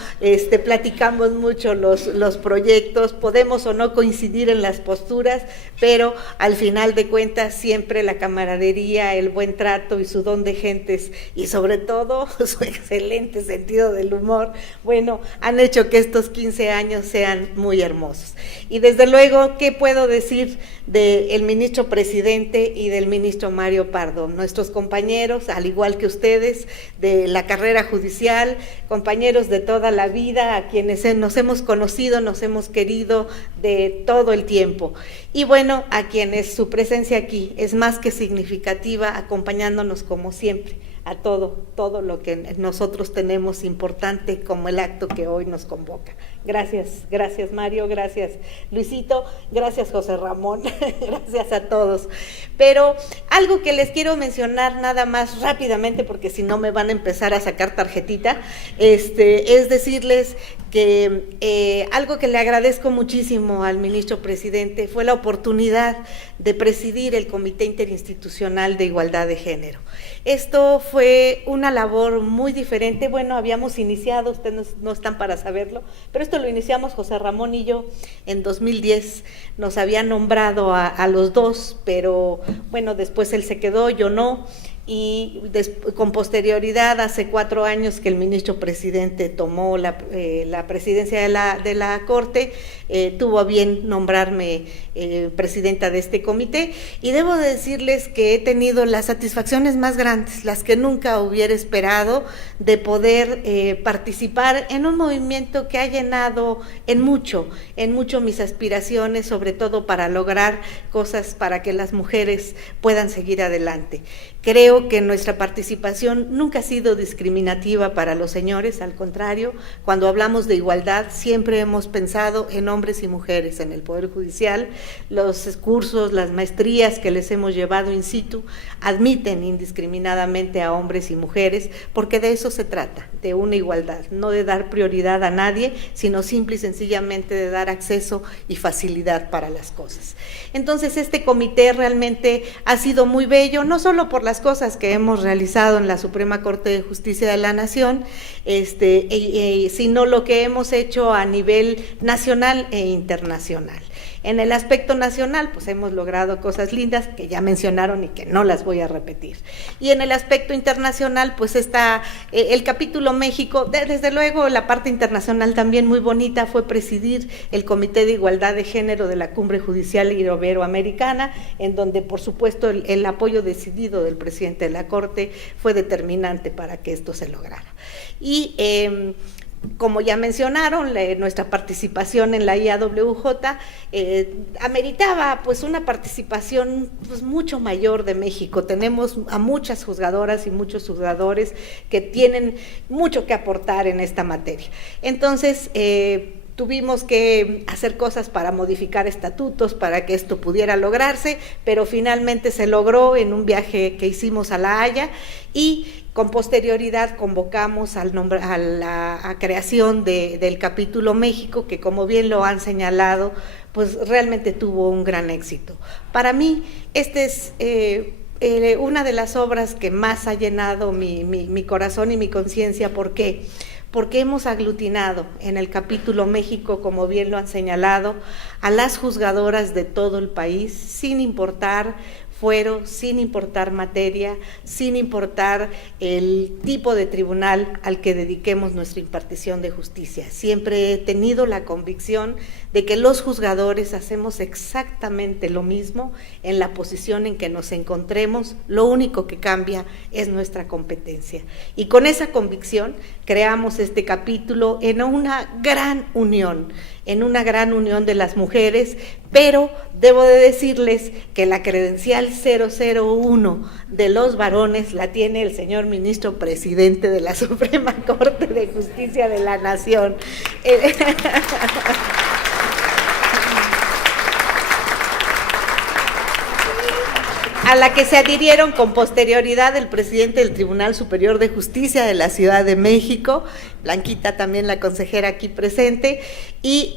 platicamos mucho los proyectos, podemos o no coincidir en las posturas, pero al final de cuentas siempre la camaradería, el buen trato y su don de gentes, y sobre todo su excelente sentido del humor, bueno, han hecho que estos 15 años sean muy hermosos. Y desde luego, ¿qué puedo decir del ministro presidente y del ministro Mario Pardo? Nuestros compañeros, al igual que ustedes, de la carrera judicial, compañeros de toda la vida, a quienes nos hemos conocido, nos hemos querido de todo el tiempo. Y bueno, a quienes su presencia aquí es más que significativa, acompañándonos como siempre a todo lo que nosotros tenemos importante, como el acto que hoy nos convoca. Gracias Mario, gracias Luisito, gracias José Ramón, gracias a todos. Pero algo que les quiero mencionar nada más rápidamente, porque si no me van a empezar a sacar tarjetita, es decirles que algo que le agradezco muchísimo al ministro presidente fue la oportunidad de presidir el Comité Interinstitucional de Igualdad de Género. Esto fue una labor muy diferente. Bueno, habíamos iniciado, ustedes no están para saberlo, pero esto lo iniciamos José Ramón y yo en 2010. Nos habían nombrado a los dos, pero bueno, después él se quedó, yo no. Y con posterioridad, hace 4 años que el ministro presidente tomó la presidencia de la Corte, tuvo a bien nombrarme presidenta de este comité, y debo de decirles que he tenido las satisfacciones más grandes, las que nunca hubiera esperado, de poder participar en un movimiento que ha llenado en mucho mis aspiraciones, sobre todo para lograr cosas para que las mujeres puedan seguir adelante. Creo que nuestra participación nunca ha sido discriminativa para los señores, al contrario, cuando hablamos de igualdad siempre hemos pensado en hombres y mujeres en el Poder Judicial. Los cursos, las maestrías que les hemos llevado in situ admiten indiscriminadamente a hombres y mujeres, porque de eso se trata, de una igualdad, no de dar prioridad a nadie, sino simple y sencillamente de dar acceso y facilidad para las cosas. Entonces este comité realmente ha sido muy bello, no solo por las cosas cosas que hemos realizado en la Suprema Corte de Justicia de la Nación, sino lo que hemos hecho a nivel nacional e internacional. En el aspecto nacional, pues hemos logrado cosas lindas que ya mencionaron y que no las voy a repetir. Y en el aspecto internacional, pues está el capítulo México, desde luego la parte internacional también muy bonita fue presidir el Comité de Igualdad de Género de la Cumbre Judicial Iberoamericana, en donde por supuesto el apoyo decidido del presidente de la Corte fue determinante para que esto se lograra. Y como ya mencionaron, nuestra participación en la IAWJ ameritaba pues una participación pues mucho mayor de México. Tenemos a muchas juzgadoras y muchos juzgadores que tienen mucho que aportar en esta materia. Entonces, tuvimos que hacer cosas para modificar estatutos para que esto pudiera lograrse, pero finalmente se logró en un viaje que hicimos a La Haya y con posterioridad convocamos a la creación del capítulo México, que como bien lo han señalado, pues realmente tuvo un gran éxito. Para mí, esta es una de las obras que más ha llenado mi corazón y mi conciencia. ¿Por qué? Porque hemos aglutinado en el capítulo México, como bien lo han señalado, a las juzgadoras de todo el país, sin importar fuero, sin importar materia, sin importar el tipo de tribunal al que dediquemos nuestra impartición de justicia. Siempre he tenido la convicción de que los juzgadores hacemos exactamente lo mismo en la posición en que nos encontremos, lo único que cambia es nuestra competencia. Y con esa convicción creamos este capítulo en una gran unión de las mujeres, pero debo de decirles que la credencial 001 de los varones la tiene el señor ministro presidente de la Suprema Corte de Justicia de la Nación. A la que se adhirieron con posterioridad el presidente del Tribunal Superior de Justicia de la Ciudad de México, Blanquita también la consejera aquí presente, y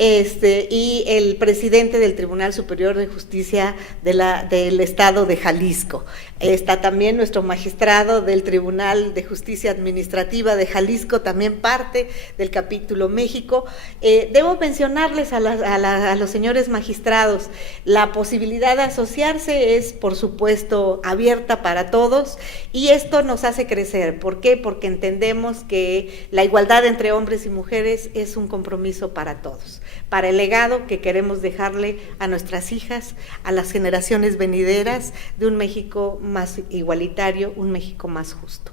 el presidente del Tribunal Superior de Justicia del Estado de Jalisco. Está también nuestro magistrado del Tribunal de Justicia Administrativa de Jalisco, también parte del capítulo México. Debo mencionarles a los señores magistrados, la posibilidad de asociarse es, por supuesto, abierta para todos, y esto nos hace crecer. ¿Por qué? Porque entendemos que la igualdad entre hombres y mujeres es un compromiso para todos, para el legado que queremos dejarle a nuestras hijas, a las generaciones venideras, de un México más igualitario, un México más justo.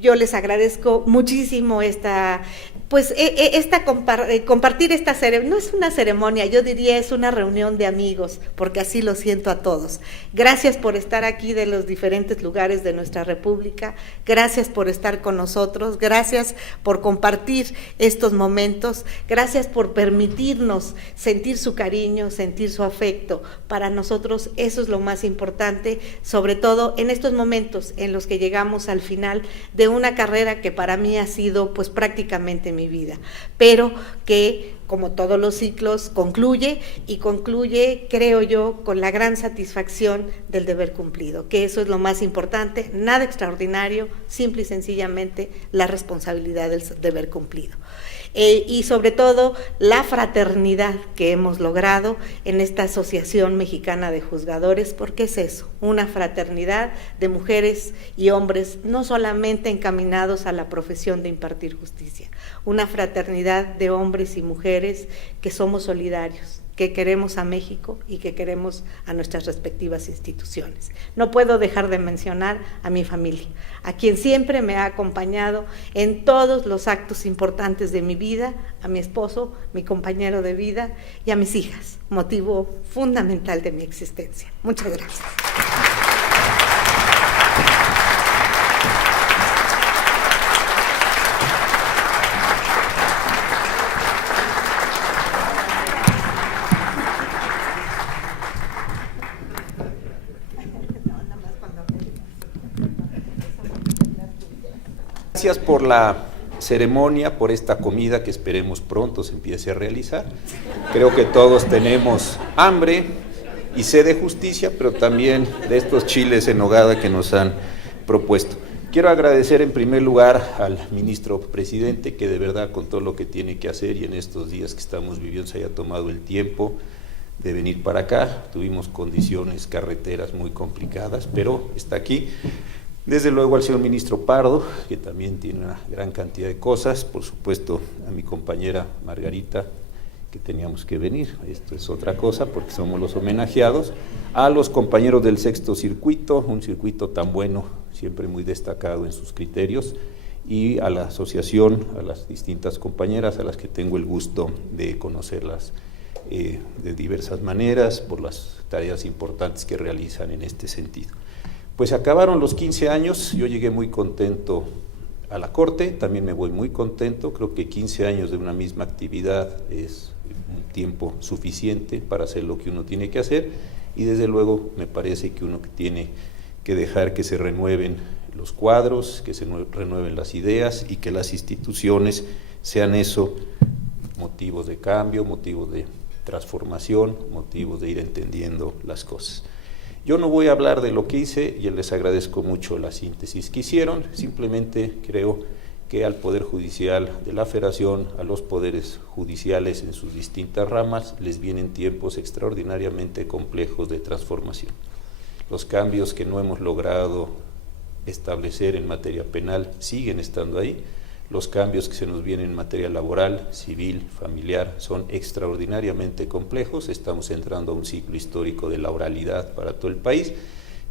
Yo les agradezco muchísimo compartir esta ceremonia. No es una ceremonia, yo diría es una reunión de amigos, porque así lo siento a todos. Gracias por estar aquí de los diferentes lugares de nuestra República, gracias por estar con nosotros, gracias por compartir estos momentos, gracias por permitirnos sentir su cariño, sentir su afecto. Para nosotros eso es lo más importante, sobre todo en estos momentos en los que llegamos al final de una carrera que para mí ha sido pues prácticamente mi vida, pero que como todos los ciclos concluye, creo yo, con la gran satisfacción del deber cumplido, que eso es lo más importante, nada extraordinario, simple y sencillamente la responsabilidad del deber cumplido. Y sobre todo la fraternidad que hemos logrado en esta Asociación Mexicana de Juzgadores, porque es eso, una fraternidad de mujeres y hombres, no solamente encaminados a la profesión de impartir justicia, una fraternidad de hombres y mujeres que somos solidarios, que queremos a México y que queremos a nuestras respectivas instituciones. No puedo dejar de mencionar a mi familia, a quien siempre me ha acompañado en todos los actos importantes de mi vida, a mi esposo, mi compañero de vida, y a mis hijas, motivo fundamental de mi existencia. Muchas gracias. Gracias por la ceremonia, por esta comida que esperemos pronto se empiece a realizar. Creo que todos tenemos hambre y sed de justicia, pero también de estos chiles en nogada que nos han propuesto. Quiero agradecer en primer lugar al ministro presidente, que de verdad con todo lo que tiene que hacer y en estos días que estamos viviendo se haya tomado el tiempo de venir para acá. Tuvimos condiciones carreteras muy complicadas, pero está aquí. Desde luego al señor ministro Pardo, que también tiene una gran cantidad de cosas. Por supuesto a mi compañera Margarita, que teníamos que venir, esto es otra cosa porque somos los homenajeados. A los compañeros del Sexto Circuito, un circuito tan bueno, siempre muy destacado en sus criterios, y a la asociación, a las distintas compañeras a las que tengo el gusto de conocerlas de diversas maneras por las tareas importantes que realizan en este sentido. Pues acabaron los 15 años, yo llegué muy contento a la Corte, también me voy muy contento, creo que 15 años de una misma actividad es un tiempo suficiente para hacer lo que uno tiene que hacer, y desde luego me parece que uno tiene que dejar que se renueven los cuadros, que se renueven las ideas y que las instituciones sean eso, motivos de cambio, motivos de transformación, motivos de ir entendiendo las cosas. Yo no voy a hablar de lo que hice, y les agradezco mucho la síntesis que hicieron, simplemente creo que al Poder Judicial de la Federación, a los poderes judiciales en sus distintas ramas, les vienen tiempos extraordinariamente complejos de transformación. Los cambios que no hemos logrado establecer en materia penal siguen estando ahí. Los cambios que se nos vienen en materia laboral, civil, familiar, son extraordinariamente complejos. Estamos entrando a un ciclo histórico de la oralidad para todo el país,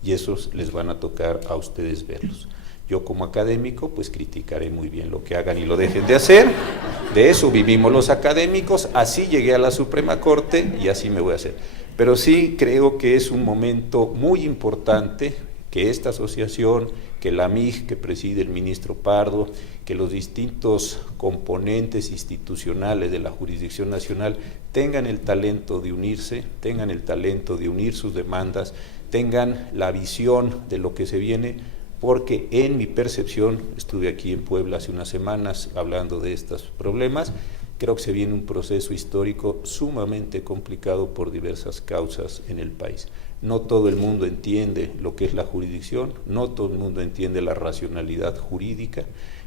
y esos les van a tocar a ustedes verlos. Yo como académico pues criticaré muy bien lo que hagan y lo dejen de hacer. De eso vivimos los académicos, así llegué a la Suprema Corte y así me voy a hacer. Pero sí creo que es un momento muy importante que esta asociación, que la MIG que preside el ministro Pardo, que los distintos componentes institucionales de la jurisdicción nacional tengan el talento de unirse, tengan el talento de unir sus demandas, tengan la visión de lo que se viene, porque en mi percepción, estuve aquí en Puebla hace unas semanas hablando de estos problemas, creo que se viene un proceso histórico sumamente complicado por diversas causas en el país. No todo el mundo entiende lo que es la jurisdicción, no todo el mundo entiende la racionalidad jurídica,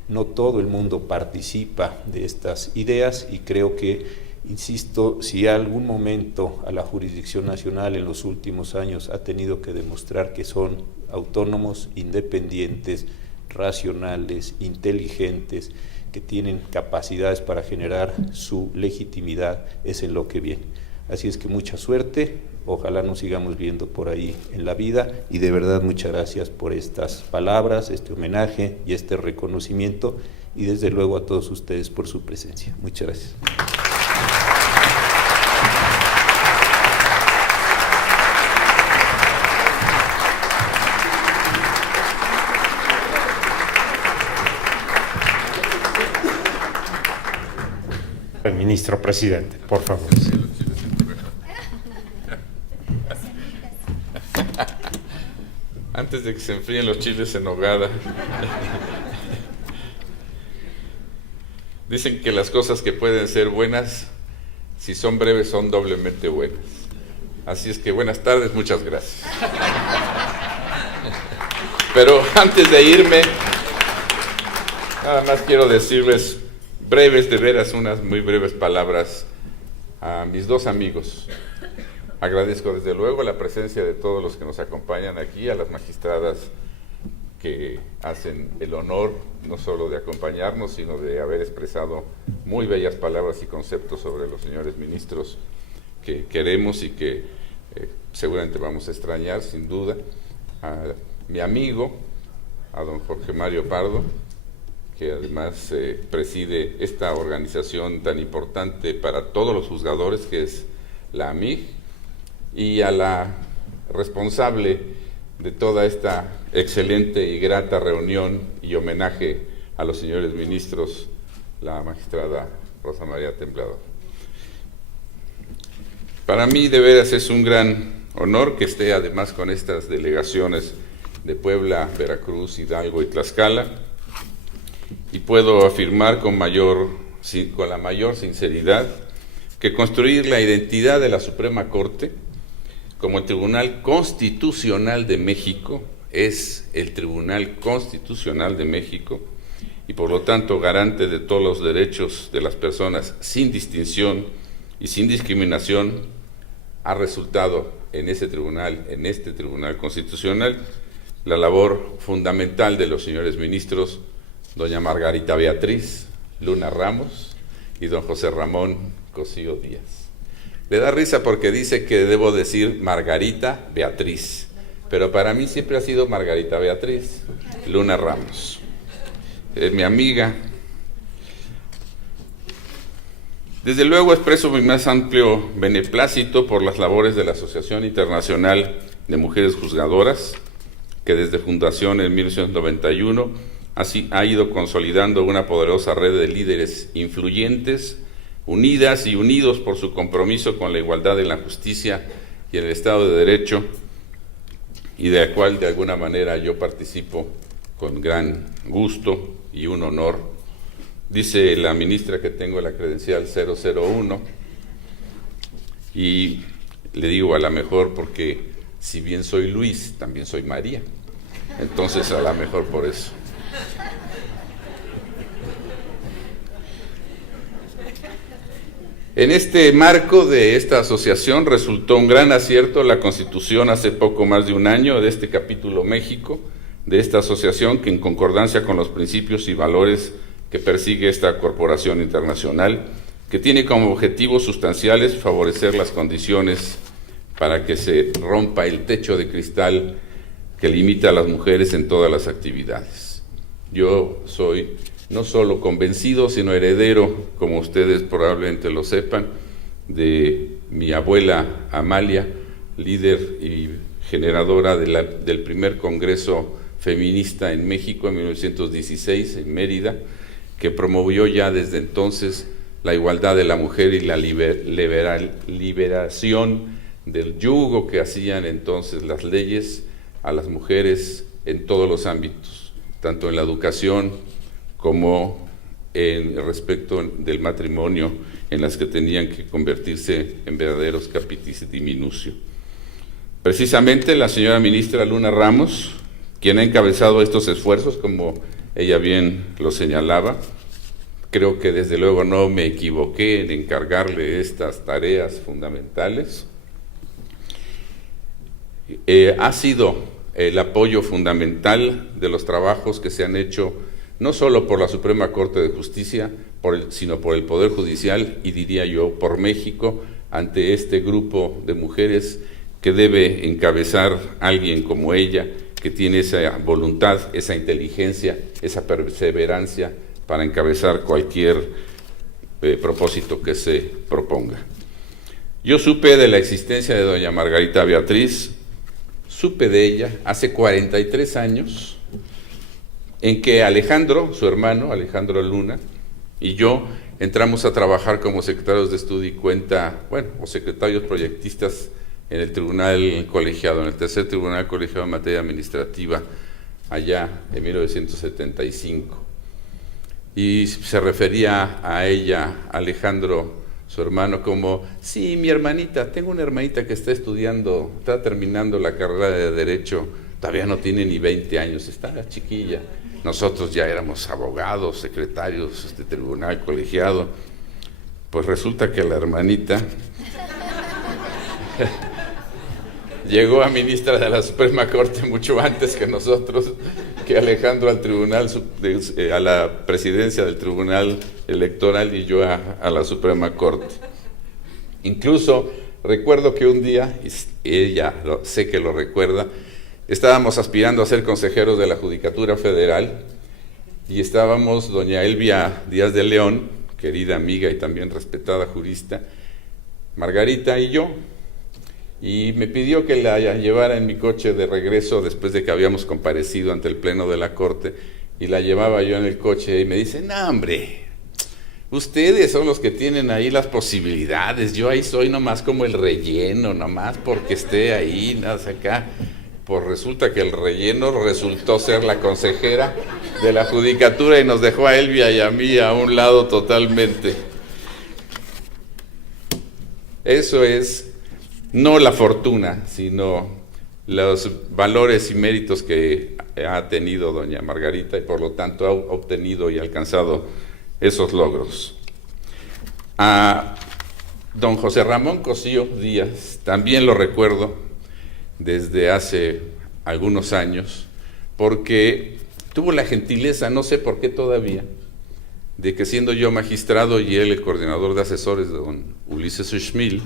no todo el mundo participa de estas ideas, y creo que, insisto, si algún momento a la jurisdicción nacional en los últimos años ha tenido que demostrar que son autónomos, independientes, racionales, inteligentes, que tienen capacidades para generar su legitimidad, es en lo que viene. Así es que mucha suerte, ojalá nos sigamos viendo por ahí en la vida, y de verdad muchas gracias por estas palabras, este homenaje y este reconocimiento, y desde luego a todos ustedes por su presencia. Muchas gracias. El ministro presidente, por favor. Antes de que se enfríen los chiles en nogada. Dicen que las cosas que pueden ser buenas, si son breves, son doblemente buenas. Así es que buenas tardes, muchas gracias. Pero antes de irme, nada más quiero decirles breves, de veras, unas muy breves palabras a mis dos amigos. Agradezco desde luego la presencia de todos los que nos acompañan aquí, a las magistradas que hacen el honor no solo de acompañarnos, sino de haber expresado muy bellas palabras y conceptos sobre los señores ministros que queremos y que seguramente vamos a extrañar, sin duda. A mi amigo, a don Jorge Mario Pardo, que además preside esta organización tan importante para todos los juzgadores, que es la AMIG, y a la responsable de toda esta excelente y grata reunión y homenaje a los señores ministros, la magistrada Rosa María Templado. Para mí de veras es un gran honor que esté además con estas delegaciones de Puebla, Veracruz, Hidalgo y Tlaxcala, y puedo afirmar con la mayor sinceridad que construir la identidad de la Suprema Corte como el Tribunal Constitucional de México es el Tribunal Constitucional de México y por lo tanto garante de todos los derechos de las personas sin distinción y sin discriminación, ha resultado en este Tribunal Constitucional, la labor fundamental de los señores ministros, doña Margarita Beatriz Luna Ramos y don José Ramón Cosío Díaz. Le da risa porque dice que debo decir Margarita Beatriz, pero para mí siempre ha sido Margarita Beatriz Luna Ramos. Es mi amiga. Desde luego expreso mi más amplio beneplácito por las labores de la Asociación Internacional de Mujeres Juzgadoras, que desde fundación en 1991 ha ido consolidando una poderosa red de líderes influyentes, unidas y unidos por su compromiso con la igualdad en la justicia y el Estado de Derecho, y de la cual de alguna manera yo participo con gran gusto y un honor. Dice la ministra que tengo la credencial 001, y le digo a la mejor porque si bien soy Luis, también soy María, entonces a la mejor por eso. En este marco de esta asociación resultó un gran acierto la constitución hace poco más de un año de este capítulo México, de esta asociación, que en concordancia con los principios y valores que persigue esta corporación internacional, que tiene como objetivos sustanciales favorecer las condiciones para que se rompa el techo de cristal que limita a las mujeres en todas las actividades. Yo soy no solo convencido, sino heredero, como ustedes probablemente lo sepan, de mi abuela Amalia, líder y generadora del primer Congreso Feminista en México en 1916, en Mérida, que promovió ya desde entonces la igualdad de la mujer y la liberación del yugo que hacían entonces las leyes a las mujeres en todos los ámbitos, tanto en la educación como en respecto del matrimonio, en las que tenían que convertirse en verdaderos capitis diminucio. Precisamente la señora ministra Luna Ramos, quien ha encabezado estos esfuerzos, como ella bien lo señalaba, creo que desde luego no me equivoqué en encargarle estas tareas fundamentales. Ha sido el apoyo fundamental de los trabajos que se han hecho no solo por la Suprema Corte de Justicia, sino por el Poder Judicial y diría yo por México, ante este grupo de mujeres que debe encabezar alguien como ella, que tiene esa voluntad, esa inteligencia, esa perseverancia para encabezar cualquier propósito que se proponga. Yo supe de la existencia de doña Margarita Beatriz, supe de ella hace 43 años, en que Alejandro, su hermano, Alejandro Luna, y yo entramos a trabajar como secretarios de estudio y cuenta, o secretarios proyectistas en el Tribunal Colegiado, en el tercer Tribunal Colegiado en materia administrativa, allá en 1975. Y se refería a ella, Alejandro, su hermano, como, sí, mi hermanita, tengo una hermanita que está estudiando, está terminando la carrera de Derecho, todavía no tiene ni 20 años, está chiquilla. Nosotros ya éramos abogados, secretarios de tribunal colegiado. Pues resulta que la hermanita llegó a ministra de la Suprema Corte mucho antes que nosotros, que Alejandro al tribunal, a la presidencia del Tribunal Electoral y yo a la Suprema Corte. Incluso recuerdo que un día, ella sé que lo recuerda, estábamos aspirando a ser consejeros de la Judicatura Federal y estábamos doña Elvia Díaz de León, querida amiga y también respetada jurista, Margarita y yo, y me pidió que la llevara en mi coche de regreso después de que habíamos comparecido ante el Pleno de la Corte, y la llevaba yo en el coche y me dice, no hombre, ustedes son los que tienen ahí las posibilidades, yo ahí soy nomás como el relleno, nomás porque esté ahí, nada acá. Pues resulta que el relleno resultó ser la consejera de la Judicatura y nos dejó a Elvia y a mí a un lado totalmente. Eso es no la fortuna, sino los valores y méritos que ha tenido doña Margarita y por lo tanto ha obtenido y alcanzado esos logros. A don José Ramón Cosío Díaz también lo recuerdo desde hace algunos años, porque tuvo la gentileza, no sé por qué todavía, de que siendo yo magistrado y él el coordinador de asesores de don Ulises Schmil,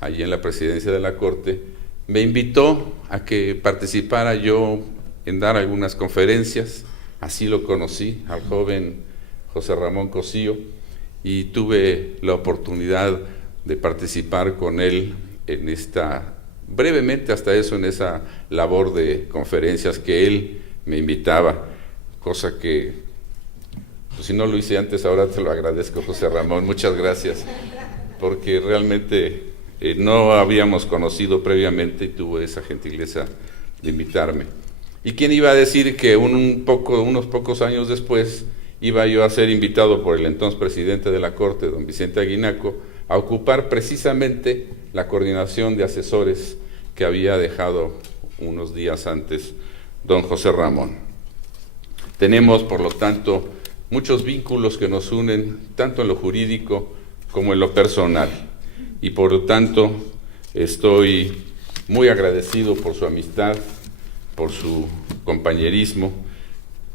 allí en la presidencia de la Corte, me invitó a que participara yo en dar algunas conferencias. Así lo conocí al joven José Ramón Cosío y tuve la oportunidad de participar con él en esta, brevemente hasta eso, en esa labor de conferencias que él me invitaba, cosa que, pues, si no lo hice antes, ahora te lo agradezco, José Ramón, muchas gracias, porque realmente no habíamos conocido previamente y tuvo esa gentileza de invitarme. ¿Y quién iba a decir que unos pocos años después iba yo a ser invitado por el entonces presidente de la Corte, don Vicente Aguinaco, a ocupar precisamente la coordinación de asesores que había dejado unos días antes don José Ramón? Tenemos, por lo tanto, muchos vínculos que nos unen, tanto en lo jurídico como en lo personal. Y por lo tanto, estoy muy agradecido por su amistad, por su compañerismo.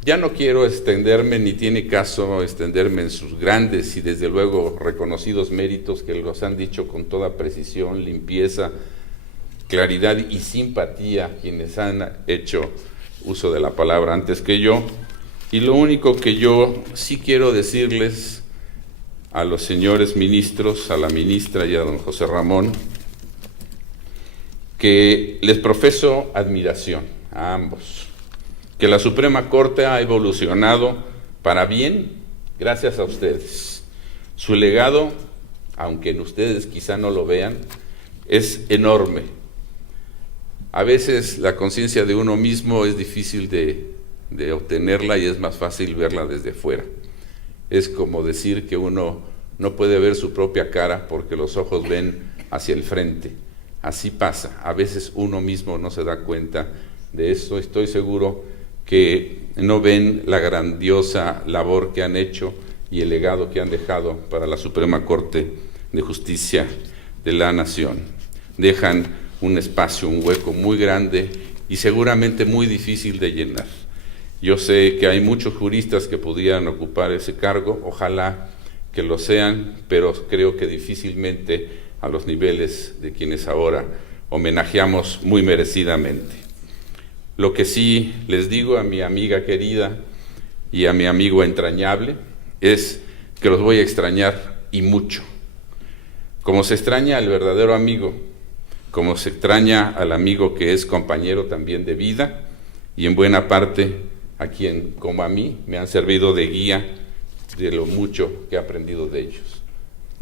Ya no quiero extenderme, ni tiene caso extenderme en sus grandes y desde luego reconocidos méritos, que los han dicho con toda precisión, limpieza, claridad y simpatía quienes han hecho uso de la palabra antes que yo. Y lo único que yo sí quiero decirles a los señores ministros, a la ministra y a don José Ramón, que les profeso admiración a ambos, que la Suprema Corte ha evolucionado para bien gracias a ustedes. Su legado, aunque ustedes quizá no lo vean, es enorme. A veces la conciencia de uno mismo es difícil de obtenerla y es más fácil verla desde fuera. Es como decir que uno no puede ver su propia cara porque los ojos ven hacia el frente. Así pasa, a veces uno mismo no se da cuenta de esto. Estoy seguro que no ven la grandiosa labor que han hecho y el legado que han dejado para la Suprema Corte de Justicia de la Nación. Dejan un espacio, un hueco muy grande y seguramente muy difícil de llenar. Yo sé que hay muchos juristas que pudieran ocupar ese cargo, ojalá que lo sean, pero creo que difícilmente a los niveles de quienes ahora homenajeamos muy merecidamente. Lo que sí les digo a mi amiga querida y a mi amigo entrañable es que los voy a extrañar y mucho. Como se extraña al verdadero amigo, como se extraña al amigo que es compañero también de vida y en buena parte a quien, como a mí, me han servido de guía de lo mucho que he aprendido de ellos.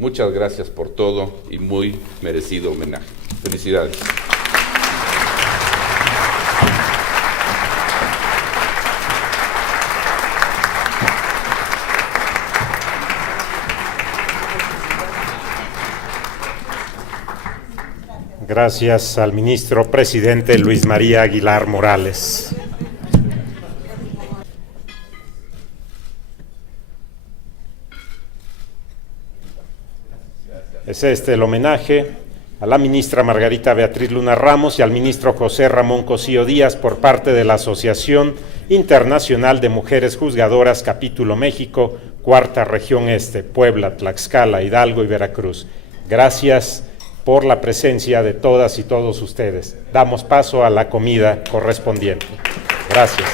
Muchas gracias por todo y muy merecido homenaje. Felicidades. Gracias al ministro presidente Luis María Aguilar Morales. Es el homenaje a la ministra Margarita Beatriz Luna Ramos y al ministro José Ramón Cosío Díaz por parte de la Asociación Internacional de Mujeres Juzgadoras, Capítulo México, Cuarta Región Este, Puebla, Tlaxcala, Hidalgo y Veracruz. Gracias por la presencia de todas y todos ustedes. Damos paso a la comida correspondiente. Gracias.